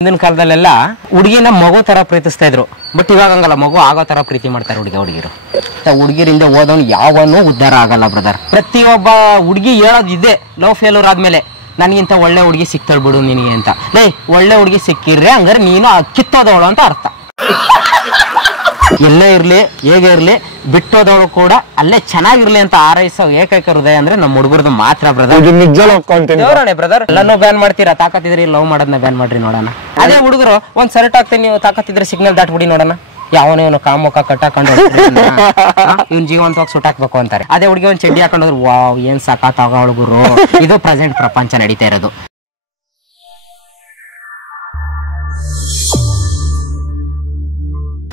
ಹಿಂದಿನ ಕಾಲದಲ್ಲೆಲ್ಲ ಹುಡುಗಿನ ಮಗು ತರ ಪ್ರೀತಿಸ್ತಾ ಇದ್ರು. ಬಟ್ ಇವಾಗ ಹಂಗಲ್ಲ, ಮಗು ಆಗೋ ತರ ಪ್ರೀತಿ ಮಾಡ್ತಾರೆ ಹುಡುಗಿರು. ಹುಡುಗಿರಿಂದ ಓದೋನು ಯಾವನು ಉದ್ಧಾರ ಆಗಲ್ಲ ಬ್ರದರ್. ಪ್ರತಿಯೊಬ್ಬ ಹುಡುಗಿ ಹೇಳೋದು ಇದೆ, ಲವ್ ಫೇಲ್ಯೂರ್ ಆದ್ಮೇಲೆ ನನ್ಗಿಂತ ಒಳ್ಳೆ ಹುಡುಗಿ ಸಿಕ್ತಾಳ್ ಬಿಡು ನಿನಗೆ ಅಂತ. ಒಳ್ಳೆ ಹುಡುಗಿ ಸಿಕ್ಕಿರ್ರೆ ಹಂಗಾರೆ ನೀನು ಕಿತ್ತೋದವಳು ಅಂತ ಅರ್ಥ. ಎಲ್ಲೇ ಇರ್ಲಿ ಹೇಗೆ ಇರ್ಲಿ ಬಿಟ್ಟೋದವಳು ಕೂಡ ಅಲ್ಲೇ ಚೆನ್ನಾಗಿರ್ಲಿ ಅಂತ ಆರೈಸೋ ಏಕೈಕ ಹೃದಯ ಅಂದ್ರೆ ನಮ್ಮ ಹುಡುಗರದು ಮಾತ್ರ ಬ್ರದರ್. ದೇವರಾಣೆ ಬ್ರದರ್. ಎಲ್ಲಾನು ಬ್ಯಾನ್ ಮಾಡ್ತೀರಾ, ತಾಕತ್ತಿದ್ರೆ ಲವ್ ಮಾಡೋದನ್ನ ಬ್ಯಾನ್ ಮಾಡ್ರಿ ನೋಡೋಣ. ಅದೇ ಹುಡುಗರು ಒಂದ್ ಸರ್ಟ್ ಆಗ್ತೀನಿ, ನೀವು ತಾಕತ್ತಿದ್ರೆ ಸಿಗ್ನಲ್ ದಾಟ್ಬಿಡಿ ನೋಡೋಣ. ಯಾವನೇವನು ಕಾಮುಖ ಕಟ್ಟಾಕೊಂಡು ಇವ್ನ ಜೀವಂತವಾಗಿ ಸುಟ್ಟಾಕ್ಬೇಕು ಅಂತಾರೆ. ಅದೇ ಹುಡುಗಿ ಒಂದ್ ಚಡ್ಡಿ ಹಾಕೊಂಡ್ರು ವಾವ್ ಏನ್ ಸಾಕಾಗ ಹುಡುಗರು. ಇದು ಪ್ರೆಸೆಂಟ್ ಪ್ರಪಂಚ ನಡೀತಾ ಇರೋದು.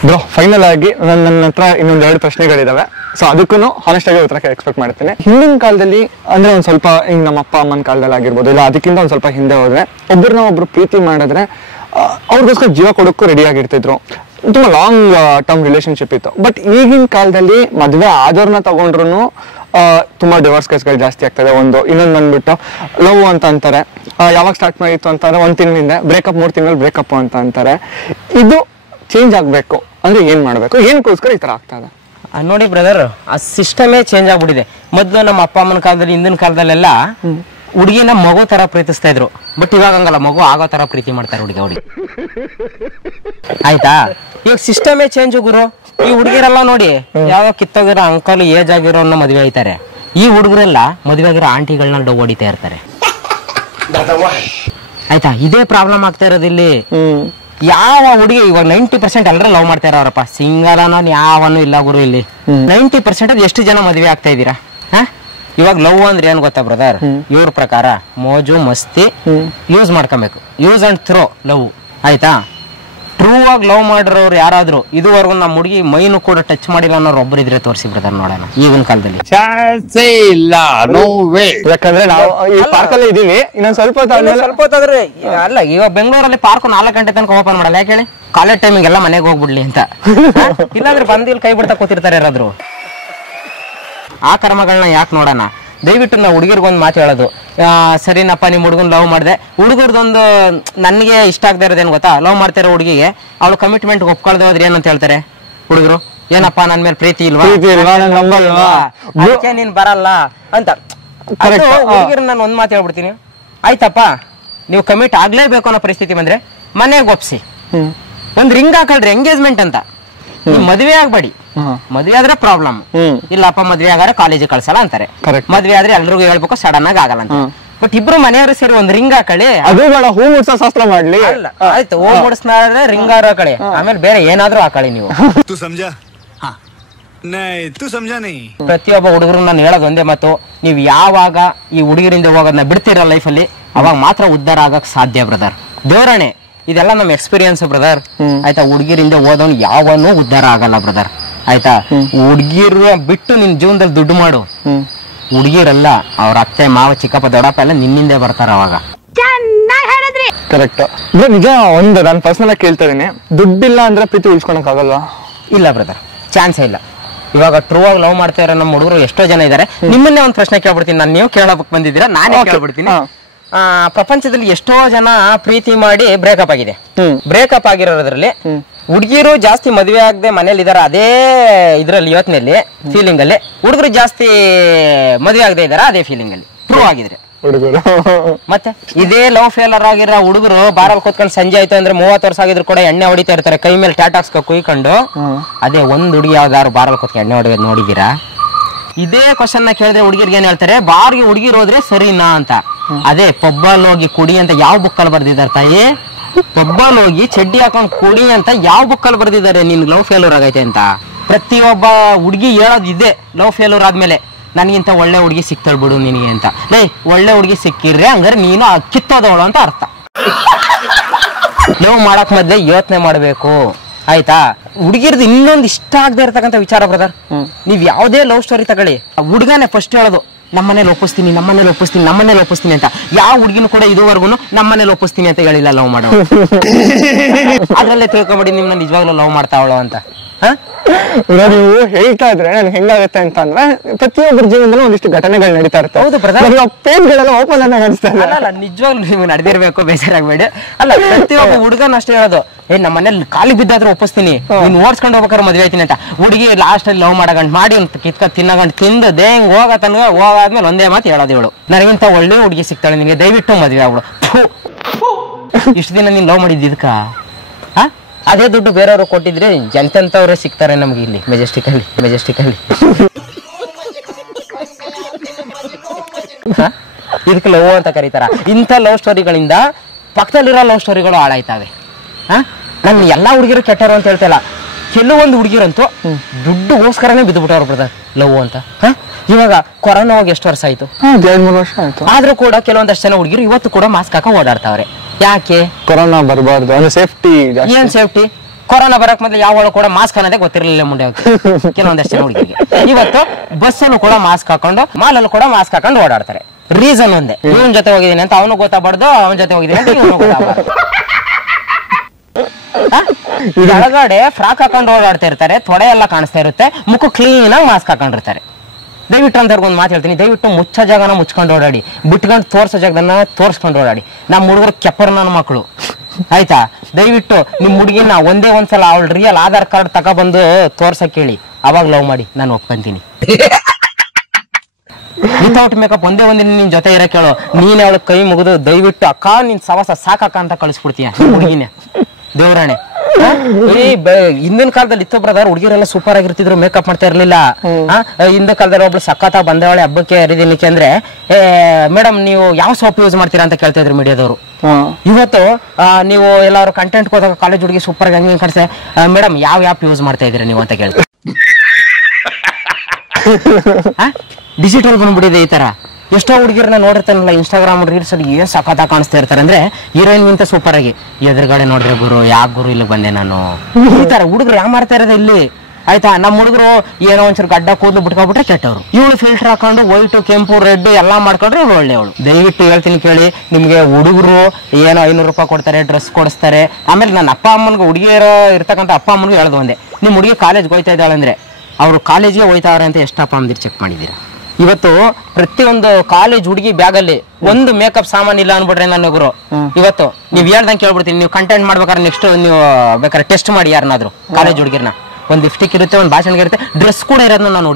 ಬ್ರೋ, ಫೈನಲ್ ಆಗಿ ನನ್ನ ಹತ್ರ ಇನ್ನೊಂದ್ 2 ಪ್ರಶ್ನೆಗಳಿದಾವೆ. ಸೊ ಅದಕ್ಕೂ ಹಾನೆಸ್ಟ್ ಆಗಿ ಉತ್ತರ ಎಕ್ಸ್ಪೆಕ್ಟ್ ಮಾಡ್ತೇನೆ. ಹಿಂದಿನ ಕಾಲದಲ್ಲಿ ಅಂದ್ರೆ ಒಂದ್ ಸ್ವಲ್ಪ ಹಿಂಗ್ ನಮ್ಮ ಅಪ್ಪ ಅಮ್ಮನ ಕಾಲದಲ್ಲಿ ಆಗಿರ್ಬೋದು, ಇಲ್ಲ ಅದಕ್ಕಿಂತ ಒಂದ್ ಸ್ವಲ್ಪ ಹಿಂದೆ ಹೋದ್ರೆ ಒಬ್ರು ಪ್ರೀತಿ ಮಾಡಿದ್ರೆ ಅವ್ರಿಗೋಸ್ಕರ ಜೀವ ಕೊಡೋಕ್ಕೂ ರೆಡಿ ಆಗಿರ್ತಿದ್ರು. ತುಂಬಾ ಲಾಂಗ್ ಟರ್ಮ್ ರಿಲೇಶನ್ಶಿಪ್ ಇತ್ತು. ಬಟ್ ಈಗಿನ ಕಾಲದಲ್ಲಿ ಮದ್ವೆ ಆದವ್ರನ್ನ ತಗೊಂಡ್ರು ತುಂಬಾ ಡಿವೋರ್ಸ್ ಕೇಸ್ಗಳು ಜಾಸ್ತಿ ಆಗ್ತದೆ. ಇನ್ನೊಂದು ಬಂದ್ಬಿಟ್ಟು ಲವ್ ಅಂತ ಅಂತಾರೆ. ಯಾವಾಗ ಸ್ಟಾರ್ಟ್ ಮಾಡಿತ್ತು ಅಂತಂದ್ರೆ 1 ತಿಂಗಳಿಂದ ಬ್ರೇಕಪ್, 3 ತಿಂಗಳು ಬ್ರೇಕಪ್ ಅಂತ ಅಂತಾರೆ. ಇದು ಚೇಂಜ್ ಆಗ್ಬೇಕು ಅಂದ್ರೆ ಏನ್ ಮಾಡ್ಬೇಕು, ಏನಕ್ಕೋಸ್ಕರ ಈ ತರ ಆಗ್ತದೆ? ನೋಡಿ ಬ್ರದರ್, ಆ ಸಿಸ್ಟಮೇ ಚೇಂಜ್ ಆಗ್ಬಿಟ್ಟಿದೆ. ಮೊದ್ಲು ನಮ್ಮ ಅಪ್ಪ ಅಮ್ಮನ ಕಾಲದಲ್ಲಿ, ಹಿಂದಿನ ಕಾಲದಲ್ಲೆಲ್ಲ ಹುಡುಗಿನ ಮಗು ತರ ಪ್ರೀತಿಸ್ತಾ ಇದ್ರು. ಬಟ್ ಇವಾಗ ಹಂಗಲ್ಲ, ಮಗು ಆಗೋ ತರ ಪ್ರೀತಿ ಮಾಡ್ತಾರೆ ಹುಡುಗಿ. ಆಯ್ತಾ, ಇವಾಗ ಸಿಸ್ಟಮೇ ಚೇಂಜ್ ಗುರು. ಈ ಹುಡುಗಿರೆಲ್ಲ ನೋಡಿ ಯಾವ ಕಿತ್ತೋಗಿರೋ ಅಂಕಲ್ ಏಜ್ ಆಗಿರೋ ಮದುವೆ ಆಯ್ತಾರೆ. ಈ ಹುಡುಗರೆಲ್ಲ ಮದುವೆ ಆಗಿರೋ ಆಂಟಿಗಳನ್ನ ಹೊಡಿತಾ ಇರ್ತಾರೆ. ಆಯ್ತಾ, ಇದೇ ಪ್ರಾಬ್ಲಮ್ ಆಗ್ತಾ ಇರೋದು ಇಲ್ಲಿ. ಯಾವ ಹುಡುಗಿ ಇವಾಗ 90% ಎಲ್ಲರೂ ಲವ್ ಮಾಡ್ತಾ ಇರೋರಪ್ಪ. ಸಿಂಗಲ್ ಅನ್ನೋದು ಯಾವನು ಇಲ್ಲ ಗುರು ಇಲ್ಲಿ. 90% ಎಷ್ಟು ಜನ ಮದುವೆ ಆಗ್ತಾ ಇದ್ದೀರಾ? ಇವಾಗ ಲವ್ ಅಂದ್ರೆ ಏನ್ ಗೊತ್ತಾ ಬ್ರದರ್? ಇವ್ರ ಪ್ರಕಾರ ಮೋಜು ಮಸ್ತಿ ಯೂಸ್ ಮಾಡ್ಕೊಬೇಕು. Use and throw love. ಆಯ್ತಾ, ಟ್ರೂ ಆಗಿ ಲವ್ ಮಾಡಿರೋರು ಯಾರಾದ್ರು ಇದುವರೆಗೂ ನಮ್ಮ ಹುಡುಗಿ ಮೈನು ಕೂಡ ಟಚ್ ಮಾಡಿಲ್ಲ ಅನ್ನೋರು ಒಬ್ಬರು ಇದ್ರೆ ತೋರಿಸಿ ಬ್ರದರ್ ನೋಡೋಣ. ಈಗಿನ ಕಾಲದಲ್ಲಿ ಯಾಕಂದ್ರೆ ನಾವು ಈ ಪಾರ್ಕ್ ಅಲ್ಲಿ ಇದೀವಿ. ಇನ್ನೊಂದ್ ಸ್ವಲ್ಪ ಹೊತ್ತಾದ್ರೆ ಅಲ್ಲ, ಇವಾಗ ಬೆಂಗಳೂರಲ್ಲಿ ಪಾರ್ಕ್ 4 ಗಂಟೆ ತನಕ ಓಪನ್ ಮಾಡಲ್ಲ. ಯಾಕೆ ಹೇಳಿ? ಕಾಲೇಜ್ ಟೈಮಿಗೆ ಎಲ್ಲ ಮನೆಗೆ ಹೋಗ್ಬಿಡ್ಲಿ ಅಂತ. ಇಲ್ಲಾಂದ್ರೆ ಬಂದಿಲ್ ಕೈ ಬಿಡ್ತಾ ಕೂತಿರ್ತಾರೆ ಯಾರಾದ್ರು. ಆ ಕರ್ಮಗಳನ್ನ ಯಾಕೆ ನೋಡೋಣ? ದಯವಿಟ್ಟು ನಾವು ಹುಡುಗಿರ್ಗೊಂದು ಮಾತು ಹೇಳೋದು, ಸರಿನಪ್ಪ ನಿಮ್ ಹುಡುಗನ್ ಲವ್ ಮಾಡಿದೆ, ಹುಡುಗರ್ದೊಂದು ನನಗೆ ಇಷ್ಟ ಆಗದೆ ಇರೋದೇನು ಗೊತ್ತಾ? ಲವ್ ಮಾಡ್ತಿರೋ ಹುಡುಗಿಗೆ ಅವಳು ಕಮಿಟ್ಮೆಂಟ್ ಒಪ್ಕೊಳ್ದೆ ಹೋದ್ರೆ ಏನಂತ ಹೇಳ್ತಾರೆ ಹುಡುಗರು? ಏನಪ್ಪಾ ನನ್ ಮೇಲೆ ಪ್ರೀತಿ ಇಲ್ವಾ, ಅದಕ್ಕೆ ನೀನ್ ಬರಲ್ಲ ಅಂತ. ಹುಡುಗಿರ್ ನಾನು ಒಂದ್ ಮಾತು ಹೇಳ್ಬಿಡ್ತೀನಿ, ಆಯ್ತಪ್ಪ ನೀವು ಕಮಿಟ್ ಆಗ್ಲೇಬೇಕು ಅನ್ನೋ ಪರಿಸ್ಥಿತಿ ಬಂದ್ರೆ ಮನೆಗೆ ಒಪ್ಸಿ, ಒಂದ್ ರಿಂಗ್ ಹಾಕಳ್ರಿ ಎಂಗೇಜ್ಮೆಂಟ್ ಅಂತ. ಮದ್ವೆ ಆಗ್ಬೇಡಿ. ಮದ್ವೆ ಆದ್ರೆ ಪ್ರಾಬ್ಲಮ್. ಇಲ್ಲಪ್ಪ ಮದ್ವೆ ಆಗಾದ್ರೆ ಕಾಲೇಜಿಗೆ ಕಳ್ಸಲ್ಲ ಅಂತಾರೆ. ಮದ್ವೆ ಆದ್ರೆ ಎಲ್ರಿಗೂ ಹೇಳ್ಬೇಕು, ಸಡನ್ ಆಗಿ ಆಗಲ್ಲ ಅಂತ. ಬಟ್ ಇಬ್ರು ಮನೆಯವರು ಸೇರಿ ಒಂದ್ ರಿಂಗ್ ಹಾಕಳಿ. ಅದು ಬೇಡ, ಹೂ ಮುಡ್ಸೋ ಶಾಸ್ತ್ರ ಮಾಡ್ಲಿ. ಆಯ್ತು, ಹೂ ಮುಡಿಸ್ನಾದ್ರೆ ರಿಂಗ್ ಹಾಕಳಿ, ಆಮೇಲೆ ಬೇರೆ ಏನಾದ್ರೂ ಹಾಕಳಿ ನೀವು. ಪ್ರತಿಯೊಬ್ಬ ಹುಡುಗರು ನಾನು ಹೇಳೋದು ಒಂದೇ ಮಾತು, ನೀವು ಯಾವಾಗ ಈ ಹುಡುಗರಿಂದ ಹೋಗೋದನ್ನ ಬಿಡ್ತೀರ ಲೈಫಲ್ಲಿ, ಅವಾಗ ಮಾತ್ರ ಉದ್ಧಾರ ಆಗಕ್ ಸಾಧ್ಯ ಬ್ರದರ್. ದೇವರಾಣೆ, ಇದೆಲ್ಲ ನಮ್ಮ ಎಕ್ಸ್ಪೀರಿಯನ್ಸ್ ಬ್ರದರ್. ಆಯ್ತಾ, ಹುಡುಗಿರಿಂದ ಓದೋನು ಯಾವನು ಉದ್ಧಾರ ಆಗಲ್ಲ ಬ್ರದರ್. ಆಯ್ತಾ, ಹುಡುಗಿರು ಬಿಟ್ಟು ನಿನ್ ಜೀವನದಲ್ಲಿ ದುಡ್ಡು ಮಾಡು. ಹುಡುಗಿರಲ್ಲ, ಅವ್ರ ಅತ್ತೆ ಮಾವ ಚಿಕ್ಕಪ್ಪ ದೊಡ್ಡಪ್ಪ ಎಲ್ಲ ನಿನ್ನಿಂದೆ ಬರ್ತಾರ ಅವಾಗ. ಕರೆಕ್ಟ್. ನಿಜ, ನಾನು ಪರ್ಸನಲ್ ಆಗಿ ಕೇಳ್ತಾ ಇದೀನಿ, ದುಡ್ಡಿಲ್ಲ ಅಂದ್ರೆ ಪ್ರೀತಿ ಉಳಿಸ್ಕೊಳಕ್ ಆಗಲ್ವಾ? ಇಲ್ಲ ಬ್ರದರ್, ಚಾನ್ಸೇ ಇಲ್ಲ. ಇವಾಗ ಟ್ರೂ ಆಗಿ ಲವ್ ಮಾಡ್ತಾ ಇರೋ ನಮ್ಮ ಹುಡುಗರು ಎಷ್ಟೋ ಜನ ಇದಾರೆ. ನಿಮ್ಮನ್ನೇ ಒಂದ್ ಪ್ರಶ್ನೆ ಕೇಳ್ಬಿಡ್ತೀನಿ ನಾನು, ನೀವು ಕೇಳೋಕ್ ಬಂದಿದ್ದೀರಾ, ನಾನೇ ಕೇಳ್ಬಿಡ್ತೀನಿ. ಪ್ರಪಂಚದಲ್ಲಿ ಎಷ್ಟೋ ಜನ ಪ್ರೀತಿ ಮಾಡಿ ಬ್ರೇಕಪ್ ಆಗಿದೆ. ಬ್ರೇಕಪ್ ಆಗಿರೋದ್ರಲ್ಲಿ ಹುಡುಗಿರು ಜಾಸ್ತಿ ಮದುವೆ ಆಗದೆ ಮನೇಲಿ ಇದಾರೆ. ಅದೇ ಇದ್ರಲ್ಲಿ ಯೋಚನೆಯಲ್ಲಿ ಫೀಲಿಂಗ್ ಅಲ್ಲಿ ಹುಡುಗರು ಜಾಸ್ತಿ ಮದುವೆ ಆಗದೆ ಇದಾರೆ ಅದೇ ಫೀಲಿಂಗ್ ಅಲ್ಲಿ ಟ್ರೂ ಆಗಿದ್ರೆ ಹುಡುಗರು. ಮತ್ತೆ ಇದೇ ಲವ್ ಫೇಲರ್ ಆಗಿರೋ ಹುಡುಗರು ಬಾರಲ್ಲಿ ಕೂತ್ಕೊಂಡು ಸಂಜೆ ಆಯ್ತು ಅಂದ್ರೆ 30 ವರ್ಷ ಆಗಿದ್ರು ಕೂಡ ಎಣ್ಣೆ ಹೊಡಿತಾ ಇರ್ತಾರೆ, ಕೈ ಮೇಲೆ ಟಾಟಾಕ್ಸ್ ಕುಯ್ಕೊಂಡು. ಅದೇ ಒಂದ್ ಹುಡುಗಿ ಯಾವ್ದಾದ್ರು ಬಾರಲ್ಲಿ ಕೂತ್ಕೊಂಡು ಎಣ್ಣೆ ಹೊಡಿಯೋದು ನೋಡಿದೀರಾ? ಇದೇ ಕ್ವಶನ್ ನ ಕೇಳಿದ್ರೆ ಹುಡುಗಿರ್ಗೆ ಏನ್ ಹೇಳ್ತಾರೆ? ಬಾರ್ಗೆ ಹುಡುಗಿರು ಹೋದ್ರೆ ಸರಿನಾ ಅಂತ. ಅದೇ ಪಬ್ಬಲ್ ಹೋಗಿ ಕುಡಿ ಅಂತ ಯಾವ ಬುಕ್ಕಲ್ಲಿ ಬರ್ದಿದ್ದಾರೆ ತಾಯಿ? ಪಬ್ಬಲ್ ಹೋಗಿ ಚಡ್ಡಿ ಹಾಕೊಂಡ್ ಕುಡಿ ಅಂತ ಯಾವ ಬುಕ್ಕಲ್ಲಿ ಬರ್ದಿದ್ದಾರೆ? ನಿನ್ ಲವ್ ಫೇಲ್ಯೂರ್ ಆಗೈತೆ ಅಂತ. ಪ್ರತಿಯೊಬ್ಬ ಹುಡುಗಿ ಹೇಳೋದು ಇದೆ, ಲವ್ ಫೇಲ್ಯೂರ್ ಆದ್ಮೇಲೆ ನನ್ಗಿಂತ ಒಳ್ಳೆ ಹುಡುಗಿ ಸಿಕ್ತಾಳ್ ಬಿಡು ನಿನಗೆ ಅಂತ. ಒಳ್ಳೆ ಹುಡುಗಿ ಸಿಕ್ಕಿರ್ರೆ ಹಂಗಾರೆ ನೀನು ಕಿತ್ತೋದವಳು ಅಂತ ಅರ್ಥ. ಲವ್ ಮಾಡಕ್ ಮಧ್ಯೆ ಯೋಚನೆ ಮಾಡ್ಬೇಕು. ಆಯ್ತಾ, ಹುಡುಗಿರ್ದು ಇನ್ನೊಂದು ಇಷ್ಟ ಆಗದೆ ಇರತಕ್ಕಂಥ ವಿಚಾರ ಬ್ರದರ್, ನೀವ್ ಯಾವ್ದೇ ಲವ್ ಸ್ಟೋರಿ ತಗೊಳ್ಳಿ, ಹುಡುಗನೇ ಫಸ್ಟ್ ಹೇಳೋದು ನಮ್ಮನೇಲಿ ಒಪ್ಪಿಸ್ತೀನಿ, ನಮ್ಮನೇಲಿ ಒಪ್ಪಿಸ್ತೀನಿ, ನಮ್ಮನೇಲಿ ಒಪ್ಪಿಸ್ತೀನಿ ಅಂತ. ಯಾವ ಹುಡುಗಿನೂ ಕೂಡ ಇದುವರೆಗೂ ನಮ್ಮನೇಲಿ ಒಪ್ಪಿಸ್ತೀನಿ ಅಂತ ಹೇಳಿಲ್ಲ ಲವ್ ಮಾಡೋ. ಅದ್ರಲ್ಲೇ ತಿಳ್ಕೊಂಬಿಡಿ ನಿಮ್ನ ನಿಜವಾಗ್ಲೂ ಲವ್ ಮಾಡ್ತಾವಳು ಅಂತ. ನೀವು ಹೇಳ್ತಾ ಇದ್ರೆ ನನ್ಗೆ ಹೆಂಗಾಗುತ್ತೆ ಅಂತ ಅಂದ್ರೆ ಪ್ರತಿಯೊಬ್ಬರ ಜೀವನದಲ್ಲಿ ಒಂದಿಷ್ಟು ಘಟನೆಗಳು ನಡೀತಾ ಇರ್ತವೆ. ಹೌದು brother. ಪೇಜ್ಗಳೆಲ್ಲ ಓಪನ್ ಆಗಿ ಅನಿಸ್ತಾ ಇದೆ. ಅಲ್ಲ ನಿಜವಾಗ್ಲೂ ನೀವು ನಡೆದಿರ್ಬೇಕು, ಬೇಜಾರಾಗ್ಬೇಡಿ. ಅಲ್ಲ ಪ್ರತಿಯೊಬ್ಬ ಹುಡುಗನ ಅಷ್ಟೇ ಹೇಳೋದು, ನಮ್ಮ ಮನೇಲಿ ಖಾಲಿ ಬಿದ್ದಾದ್ರೂ ಒಪ್ಪಿಸ್ತೀನಿ, ನೀನ್ ಓಡಿಸ್ಕೊಂಡು ಹೋಗ್ಬೇಕಾದ್ರೆ ಮದ್ವೆ ಆಯ್ತೀನಿ ಅಂತ. ಹುಡುಗಿ ಲಾಸ್ಟ್ ಅಲ್ಲಿ ಲವ್ ಮಾಡಗಂಡ್ ಮಾಡಿ ಒಂದು ಕಿತ್ಕ ತಿನ್ನಗಂಡ್ ತಿಂದು ದೇಂಗ್ ಹೋಗತನ್ಗ ಹೋಗಾದ್ಮೇಲೆ ಒಂದೇ ಮಾತು ಹೇಳೋದು ಇವಳು, ನನಗಿಂತ ಒಳ್ಳೆ ಹುಡುಗಿ ಸಿಗ್ತಾಳೆ ನಿನಗೆ, ದಯವಿಟ್ಟು ಮದ್ವೆ ಆಗ್ಬಿಡು. ಇಷ್ಟು ದಿನ ನೀನ್ ಲವ್ ಮಾಡಿದ್ದಿದ್ಕ ಅದೇ ದುಡ್ಡು ಬೇರೆಯವ್ರು ಕೊಟ್ಟಿದ್ರೆ ಎಂತೆಂತವ್ರೆ ಸಿಗ್ತಾರೆ ನಮ್ಗೆ ಇಲ್ಲಿ ಮೆಜೆಸ್ಟಿಕ್ ಅಲ್ಲಿ. ಇದಕ್ಕೆ ಲವ್ ಅಂತ ಕರೀತಾರ. ಇಂಥ ಲವ್ ಸ್ಟೋರಿಗಳಿಂದ ಪಕ್ಕದಲ್ಲಿರೋ ಲವ್ ಸ್ಟೋರಿಗಳು ಹಾಳಾಯ್ತಾವೆ. ನಾನು ಎಲ್ಲಾ ಹುಡುಗಿರು ಕೆಟ್ಟರು ಅಂತ ಹೇಳ್ತಾ ಇಲ್ಲ, ಕೆಲವೊಂದು ಹುಡುಗಿರಂತೂ ದುಡ್ಡುಗೋಸ್ಕರನೇ ಬಿದ್ದುಬಿಟ್ಟವ್ರು ಬ್ರದರ್ ಲವ್ ಅಂತ. ಇವಾಗ ಕೊರೋನಾ ಹೋಗಿ ಎಷ್ಟು ವರ್ಷ ಆಯ್ತು? 2-3 ವರ್ಷ ಆಯ್ತು. ಆದ್ರೂ ಕೂಡ ಕೆಲವೊಂದಷ್ಟು ಜನ ಹುಡುಗಿರು ಇವತ್ತು ಕೂಡ ಮಾಸ್ಕ್ ಹಾಕ ಓಡಾಡ್ತಾವ್ರೆ. ಯಾಕೆ? ಕೊರೋನಾ ಬರಬಾರ್ದು ಅಂದ್ರೆ ಸೇಫ್ಟಿ. ಏನ್ ಸೇಫ್ಟಿ? ಕೊರೋನಾ ಬರಕ್ ಮೊದಲು ಯಾವ ಕೂಡ ಮಾಸ್ಕ್ ಅನ್ನೋದೇ ಗೊತ್ತಿರಲಿಲ್ಲ ಮುಂದೆ ಕೆಲವೊಂದಷ್ಟು ಜನ ಹುಡುಗಿಗೆ. ಇವತ್ತು ಬಸ್ಸಲ್ಲೂ ಕೂಡ ಮಾಸ್ಕ್ ಹಾಕೊಂಡು, ಮಾಲಲ್ಲೂ ಕೂಡ ಮಾಸ್ಕ್ ಹಾಕೊಂಡು ಓಡಾಡ್ತಾರೆ. ರೀಸನ್ ಒಂದೇ, ಇವನ್ ಜೊತೆ ಹೋಗಿದ್ದೀನಿ ಅಂತ ಅವನು ಗೊತ್ತಾಗ್ಬಾರ್ದು, ಅವನ ಜೊತೆ ಹೋಗಿದ್ದೀನಿ ಅಂತ ಇವನು ಗೊತ್ತಾಗ್ಬಾರ್ದು. ಒಳಗಡೆ ಫ್ರಾಕ್ ಹಾಕೊಂಡು ಓಡಾಡ್ತಾ ಇರ್ತಾರೆ, ತೊಡೆ ಎಲ್ಲ ಕಾಣಿಸ್ತಾ ಇರುತ್ತೆ, ಮುಖ ಕ್ಲೀನ್ ಆಗಿ ಮಾಸ್ಕ್ ಹಾಕೊಂಡಿರ್ತಾರೆ. ದಯವಿಟ್ಟು ಅಂತವ್ರಿಗೆ ಒಂದು ಮಾತು ಹೇಳ್ತೀನಿ, ದಯವಿಟ್ಟು ಮುಚ್ಚ ಜಾಗನ ಮುಚ್ಕೊಂಡು ಓಡಾಡಿ, ಬಿಟ್ಕೊಂಡು ತೋರ್ಸೋ ಜಾಗದನ್ನ ತೋರ್ಸ್ಕೊಂಡು ಓಡಾಡಿ. ನಮ್ಮ ಹುಡುಗರು ಕೆಪ್ಪರ್ ನನ್ನ ಮಕ್ಕಳು ಆಯ್ತಾ. ದಯವಿಟ್ಟು ನಿಮ್ ಹುಡುಗಿನ ಒಂದೇ ಒಂದ್ಸಲ ಅವಳು ರಿಯಲ್ ಆಧಾರ್ ಕಾರ್ಡ್ ತಗೊಬಂದು ತೋರ್ಸಕ್ ಹೇಳಿ, ಅವಾಗ ಲವ್ ಮಾಡಿ, ನಾನು ಒಪ್ಕೊಂತೀನಿ. ವಿತೌಟ್ ಮೇಕಪ್ ಒಂದೇ ಒಂದಿನ ನಿನ್ ಜೊತೆ ಇರಕ್ಕೆ ಹೇಳು, ನೀನ್ ಅವಳ ಕೈ ಮುಗಿದು ದಯವಿಟ್ಟು ಅಕ್ಕ ನಿನ್ ಸವಾಸ ಸಾಕಕ್ಕ ಅಂತ ಕಳಿಸ್ಬಿಡ್ತೀಯ ಹುಡುಗಿನ. ದೇವ್ರಾಣೆ. ಹಿಂದಿನ ಕಾಲದಲ್ಲಿ ಇತ್ತು ಬ್ರದರ್, ಹುಡುಗಿರೆಲ್ಲ ಸೂಪರ್ ಆಗಿರ್ತಿದ್ರು, ಮೇಕಪ್ ಮಾಡ್ತಾ ಇರ್ಲಿಲ್ಲ. ಹಿಂದಿನ ಕಾಲದಲ್ಲಿ ಒಬ್ಳು ಸಖತ್ ಬಂದವಳೆ ಹಬ್ಬಕ್ಕೆ ಹರಿದಿನಕ್ಕೆ ಅಂದ್ರೆ, ಮೇಡಮ್ ನೀವು ಯಾವ ಸೋಪ್ ಯೂಸ್ ಮಾಡ್ತೀರಾ ಅಂತ ಕೇಳ್ತಾ ಇದ್ರು ಮೀಡಿಯಾದವರು. ಇವತ್ತು ನೀವು ಎಲ್ಲಾರು ಕಂಟೆಂಟ್ ಹೋದಾಗ ಕಾಲೇಜ್ ಹುಡುಗಿ ಸೂಪರ್ ಆಗಿ ಹಂಗೆ ಕಾಣಿಸ್ತೆ, ಮೇಡಮ್ ಯಾವ ಆ್ಯಪ್ ಯೂಸ್ ಮಾಡ್ತಾ ಇದ್ರಿ ನೀವು ಅಂತ ಕೇಳ್ತಾರೆ. ಡಿಜಿಟಲ್ ಬಂದ್ಬಿಟ್ಟಿದೆ ಈ ತರ. ಎಷ್ಟೋ ಹುಡುಗಿರನ್ನ ನೋಡಿರ್ತಾನಲ್ಲ ಇನ್ಸ್ಟಾಗ್ರಾಮ್ ರೀಲ್ಸ್ ಅಲ್ಲಿ ಏನ್ ಸಖತ್ ಕಾಣಿಸ್ತಾ ಇರ್ತಾರೆ ಅಂದ್ರೆ, ಹೀರೋಯಿನ್ ಗಿಂತ ಸೂಪರ್ ಆಗಿ. ಎದುರುಗಡೆ ನೋಡ್ರೆ ಗುರು ಯಾಕೆ ಗುರು ಇಲ್ಲಿ ಬಂದೆ ನಾನು, ಈ ತರ ಹುಡುಗರು ಯಾವ ಮಾಡ್ತಾ ಇರೋದು ಇಲ್ಲಿ ಆಯ್ತಾ. ನಮ್ಮ ಹುಡುಗರು ಏನೋ ಒಂಚೂರು ಗಡ್ಡ ಕೂದಲು ಬಿಟ್ಕೊಬಿಟ್ರೆ ಕೆಟ್ಟವ್ರು. ಇವಳು ಫಿಲ್ಟರ್ ಹಾಕೊಂಡು ವೈಟ್ ಕೆಂಪು ರೆಡ್ ಎಲ್ಲಾ ಮಾಡ್ಕೊಂಡ್ರೆ ಇವಳು ಒಳ್ಳೆಯವಳು. ದಯವಿಟ್ಟು ಹೇಳ್ತೀನಿ ಕೇಳಿ, ನಿಮ್ಗೆ ಹುಡುಗರು ಏನೋ 500 ರೂಪಾಯಿ ಕೊಡ್ತಾರೆ, ಡ್ರೆಸ್ ಕೊಡಿಸ್ತಾರೆ. ಆಮೇಲೆ ನನ್ನ ಅಪ್ಪ ಅಮ್ಮನ್ಗೆ ಹುಡುಗಿಯರೋ ಇರ್ತಕ್ಕಂಥ ಅಪ್ಪ ಅಮ್ಮನಿಗೆ ಹೇಳ್ದು ಒಂದೇ, ನಿಮ್ ಹುಡುಗಿ ಕಾಲೇಜ್ಗೆ ಹೋಯ್ತಾ ಇದ್ದಾಳೆ ಅಂದ್ರೆ ಅವ್ರು ಕಾಲೇಜ್ಗೆ ಹೋಯ್ತಾವ್ರೆ ಅಂತ ಎಷ್ಟು ಅಪ್ಪ ಅಮ್ಮದಿರು ಚೆಕ್ ಮಾಡಿದ್ದೀರಾ? ಇವತ್ತು ಪ್ರತಿಯೊಂದು ಕಾಲೇಜ್ ಹುಡುಗಿ ಬ್ಯಾಗಲ್ಲಿ ಒಂದು ಮೇಕಪ್ ಸಾಮಾನ್ ಇಲ್ಲ ಅನ್ಬಿಟ್ರೆ ನನ್ನ ಗುರು, ಇವತ್ತು ನೀವ್ ಹೇಳ್ದಂಗೆ ಕೇಳ್ಬಿಡ್ತೀನಿ. ನೀವು ಕಂಟೆಂಟ್ ಮಾಡ್ಬೇಕಾದ್ರೆ ನೆಕ್ಸ್ಟ್ ನೀವು ಬೇಕಾದ್ರೆ ಟೆಸ್ಟ್ ಮಾಡಿ ಯಾರನ್ನಾದ್ರು ಕಾಲೇಜ್ ಹುಡುಗಿರ್ನ. ಒಂದು ಲಿಫ್ಟಿಕ್ ಇರುತ್ತೆ, ಒಂದು ಭಾಷಣ ಇರುತ್ತೆ, ಡ್ರೆಸ್ ಕೂಡ ಇರೋದನ್ನ ನಾನು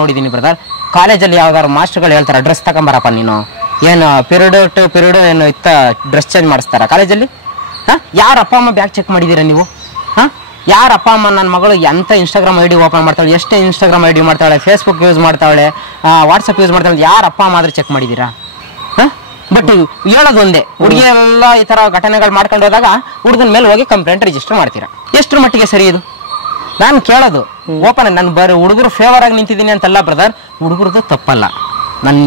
ನೋಡಿದ್ದೀನಿ ಬ್ರದರ್. ಕಾಲೇಜಲ್ಲಿ ಯಾವ್ದಾದ್ರು ಮಾಸ್ಟರ್ಗಳು ಹೇಳ್ತಾರ ಡ್ರೆಸ್ ತಗೊಂಬರಪ್ಪ ನೀನು, ಏನು ಪಿರಿಯಡ್ ಟು ಪಿರಿಯಡ್ ಏನು ಇತ್ತ ಡ್ರೆಸ್ ಚೇಂಜ್ ಮಾಡಿಸ್ತಾರ ಕಾಲೇಜಲ್ಲಿ? ಯಾರ ಅಪ್ಪ ಅಮ್ಮ ಬ್ಯಾಗ್ ಚೆಕ್ ಮಾಡಿದ್ದೀರಾ ನೀವು? ಯಾರ ಅಪ್ಪ ಅಮ್ಮ ನನ್ನ ಮಗಳು ಎಂತ ಇನ್ಸ್ಟಾಗ್ರಾಮ್ ಐಡಿ ಓಪನ್ ಮಾಡ್ತಾಳೆ, ಎಷ್ಟು ಇನ್ಸ್ಟಾಗ್ರಾಮ್ ಐಡಿ ಮಾಡ್ತಾಳೆ, ಫೇಸ್ಬುಕ್ ಯೂಸ್ ಮಾಡ್ತಾಳೆ, ವಾಟ್ಸಪ್ ಯೂಸ್ ಮಾಡ್ತಾಳೆ, ಯಾರ ಅಪ್ಪ ಅಮ್ಮ ಆದ್ರೆ ಚೆಕ್ ಮಾಡಿದ್ದೀರಾ? ಬಟ್ ಹೇಳೋದು ಒಂದೇ, ಹುಡುಗಿಯೆಲ್ಲ ಈ ತರ ಘಟನೆಗಳು ಮಾಡ್ಕೊಂಡು ಹೋದಾಗ ಹುಡುಗನ ಮೇಲೆ ಹೋಗಿ ಕಂಪ್ಲೇಂಟ್ ರಿಜಿಸ್ಟರ್ ಮಾಡ್ತೀರಾ. ಎಷ್ಟರ ಮಟ್ಟಿಗೆ ಸರಿ ಇದು? ನಾನು ಕೇಳೋದು ಓಪನ್, ನಾನು ಬರೀ ಹುಡುಗರು ಫೇವರ್ ಆಗಿ ನಿಂತಿದ್ದೀನಿ ಅಂತಲ್ಲ ಬ್ರದರ್, ಹುಡುಗರದ್ದು ತಪ್ಪಲ್ಲ. ನಾನು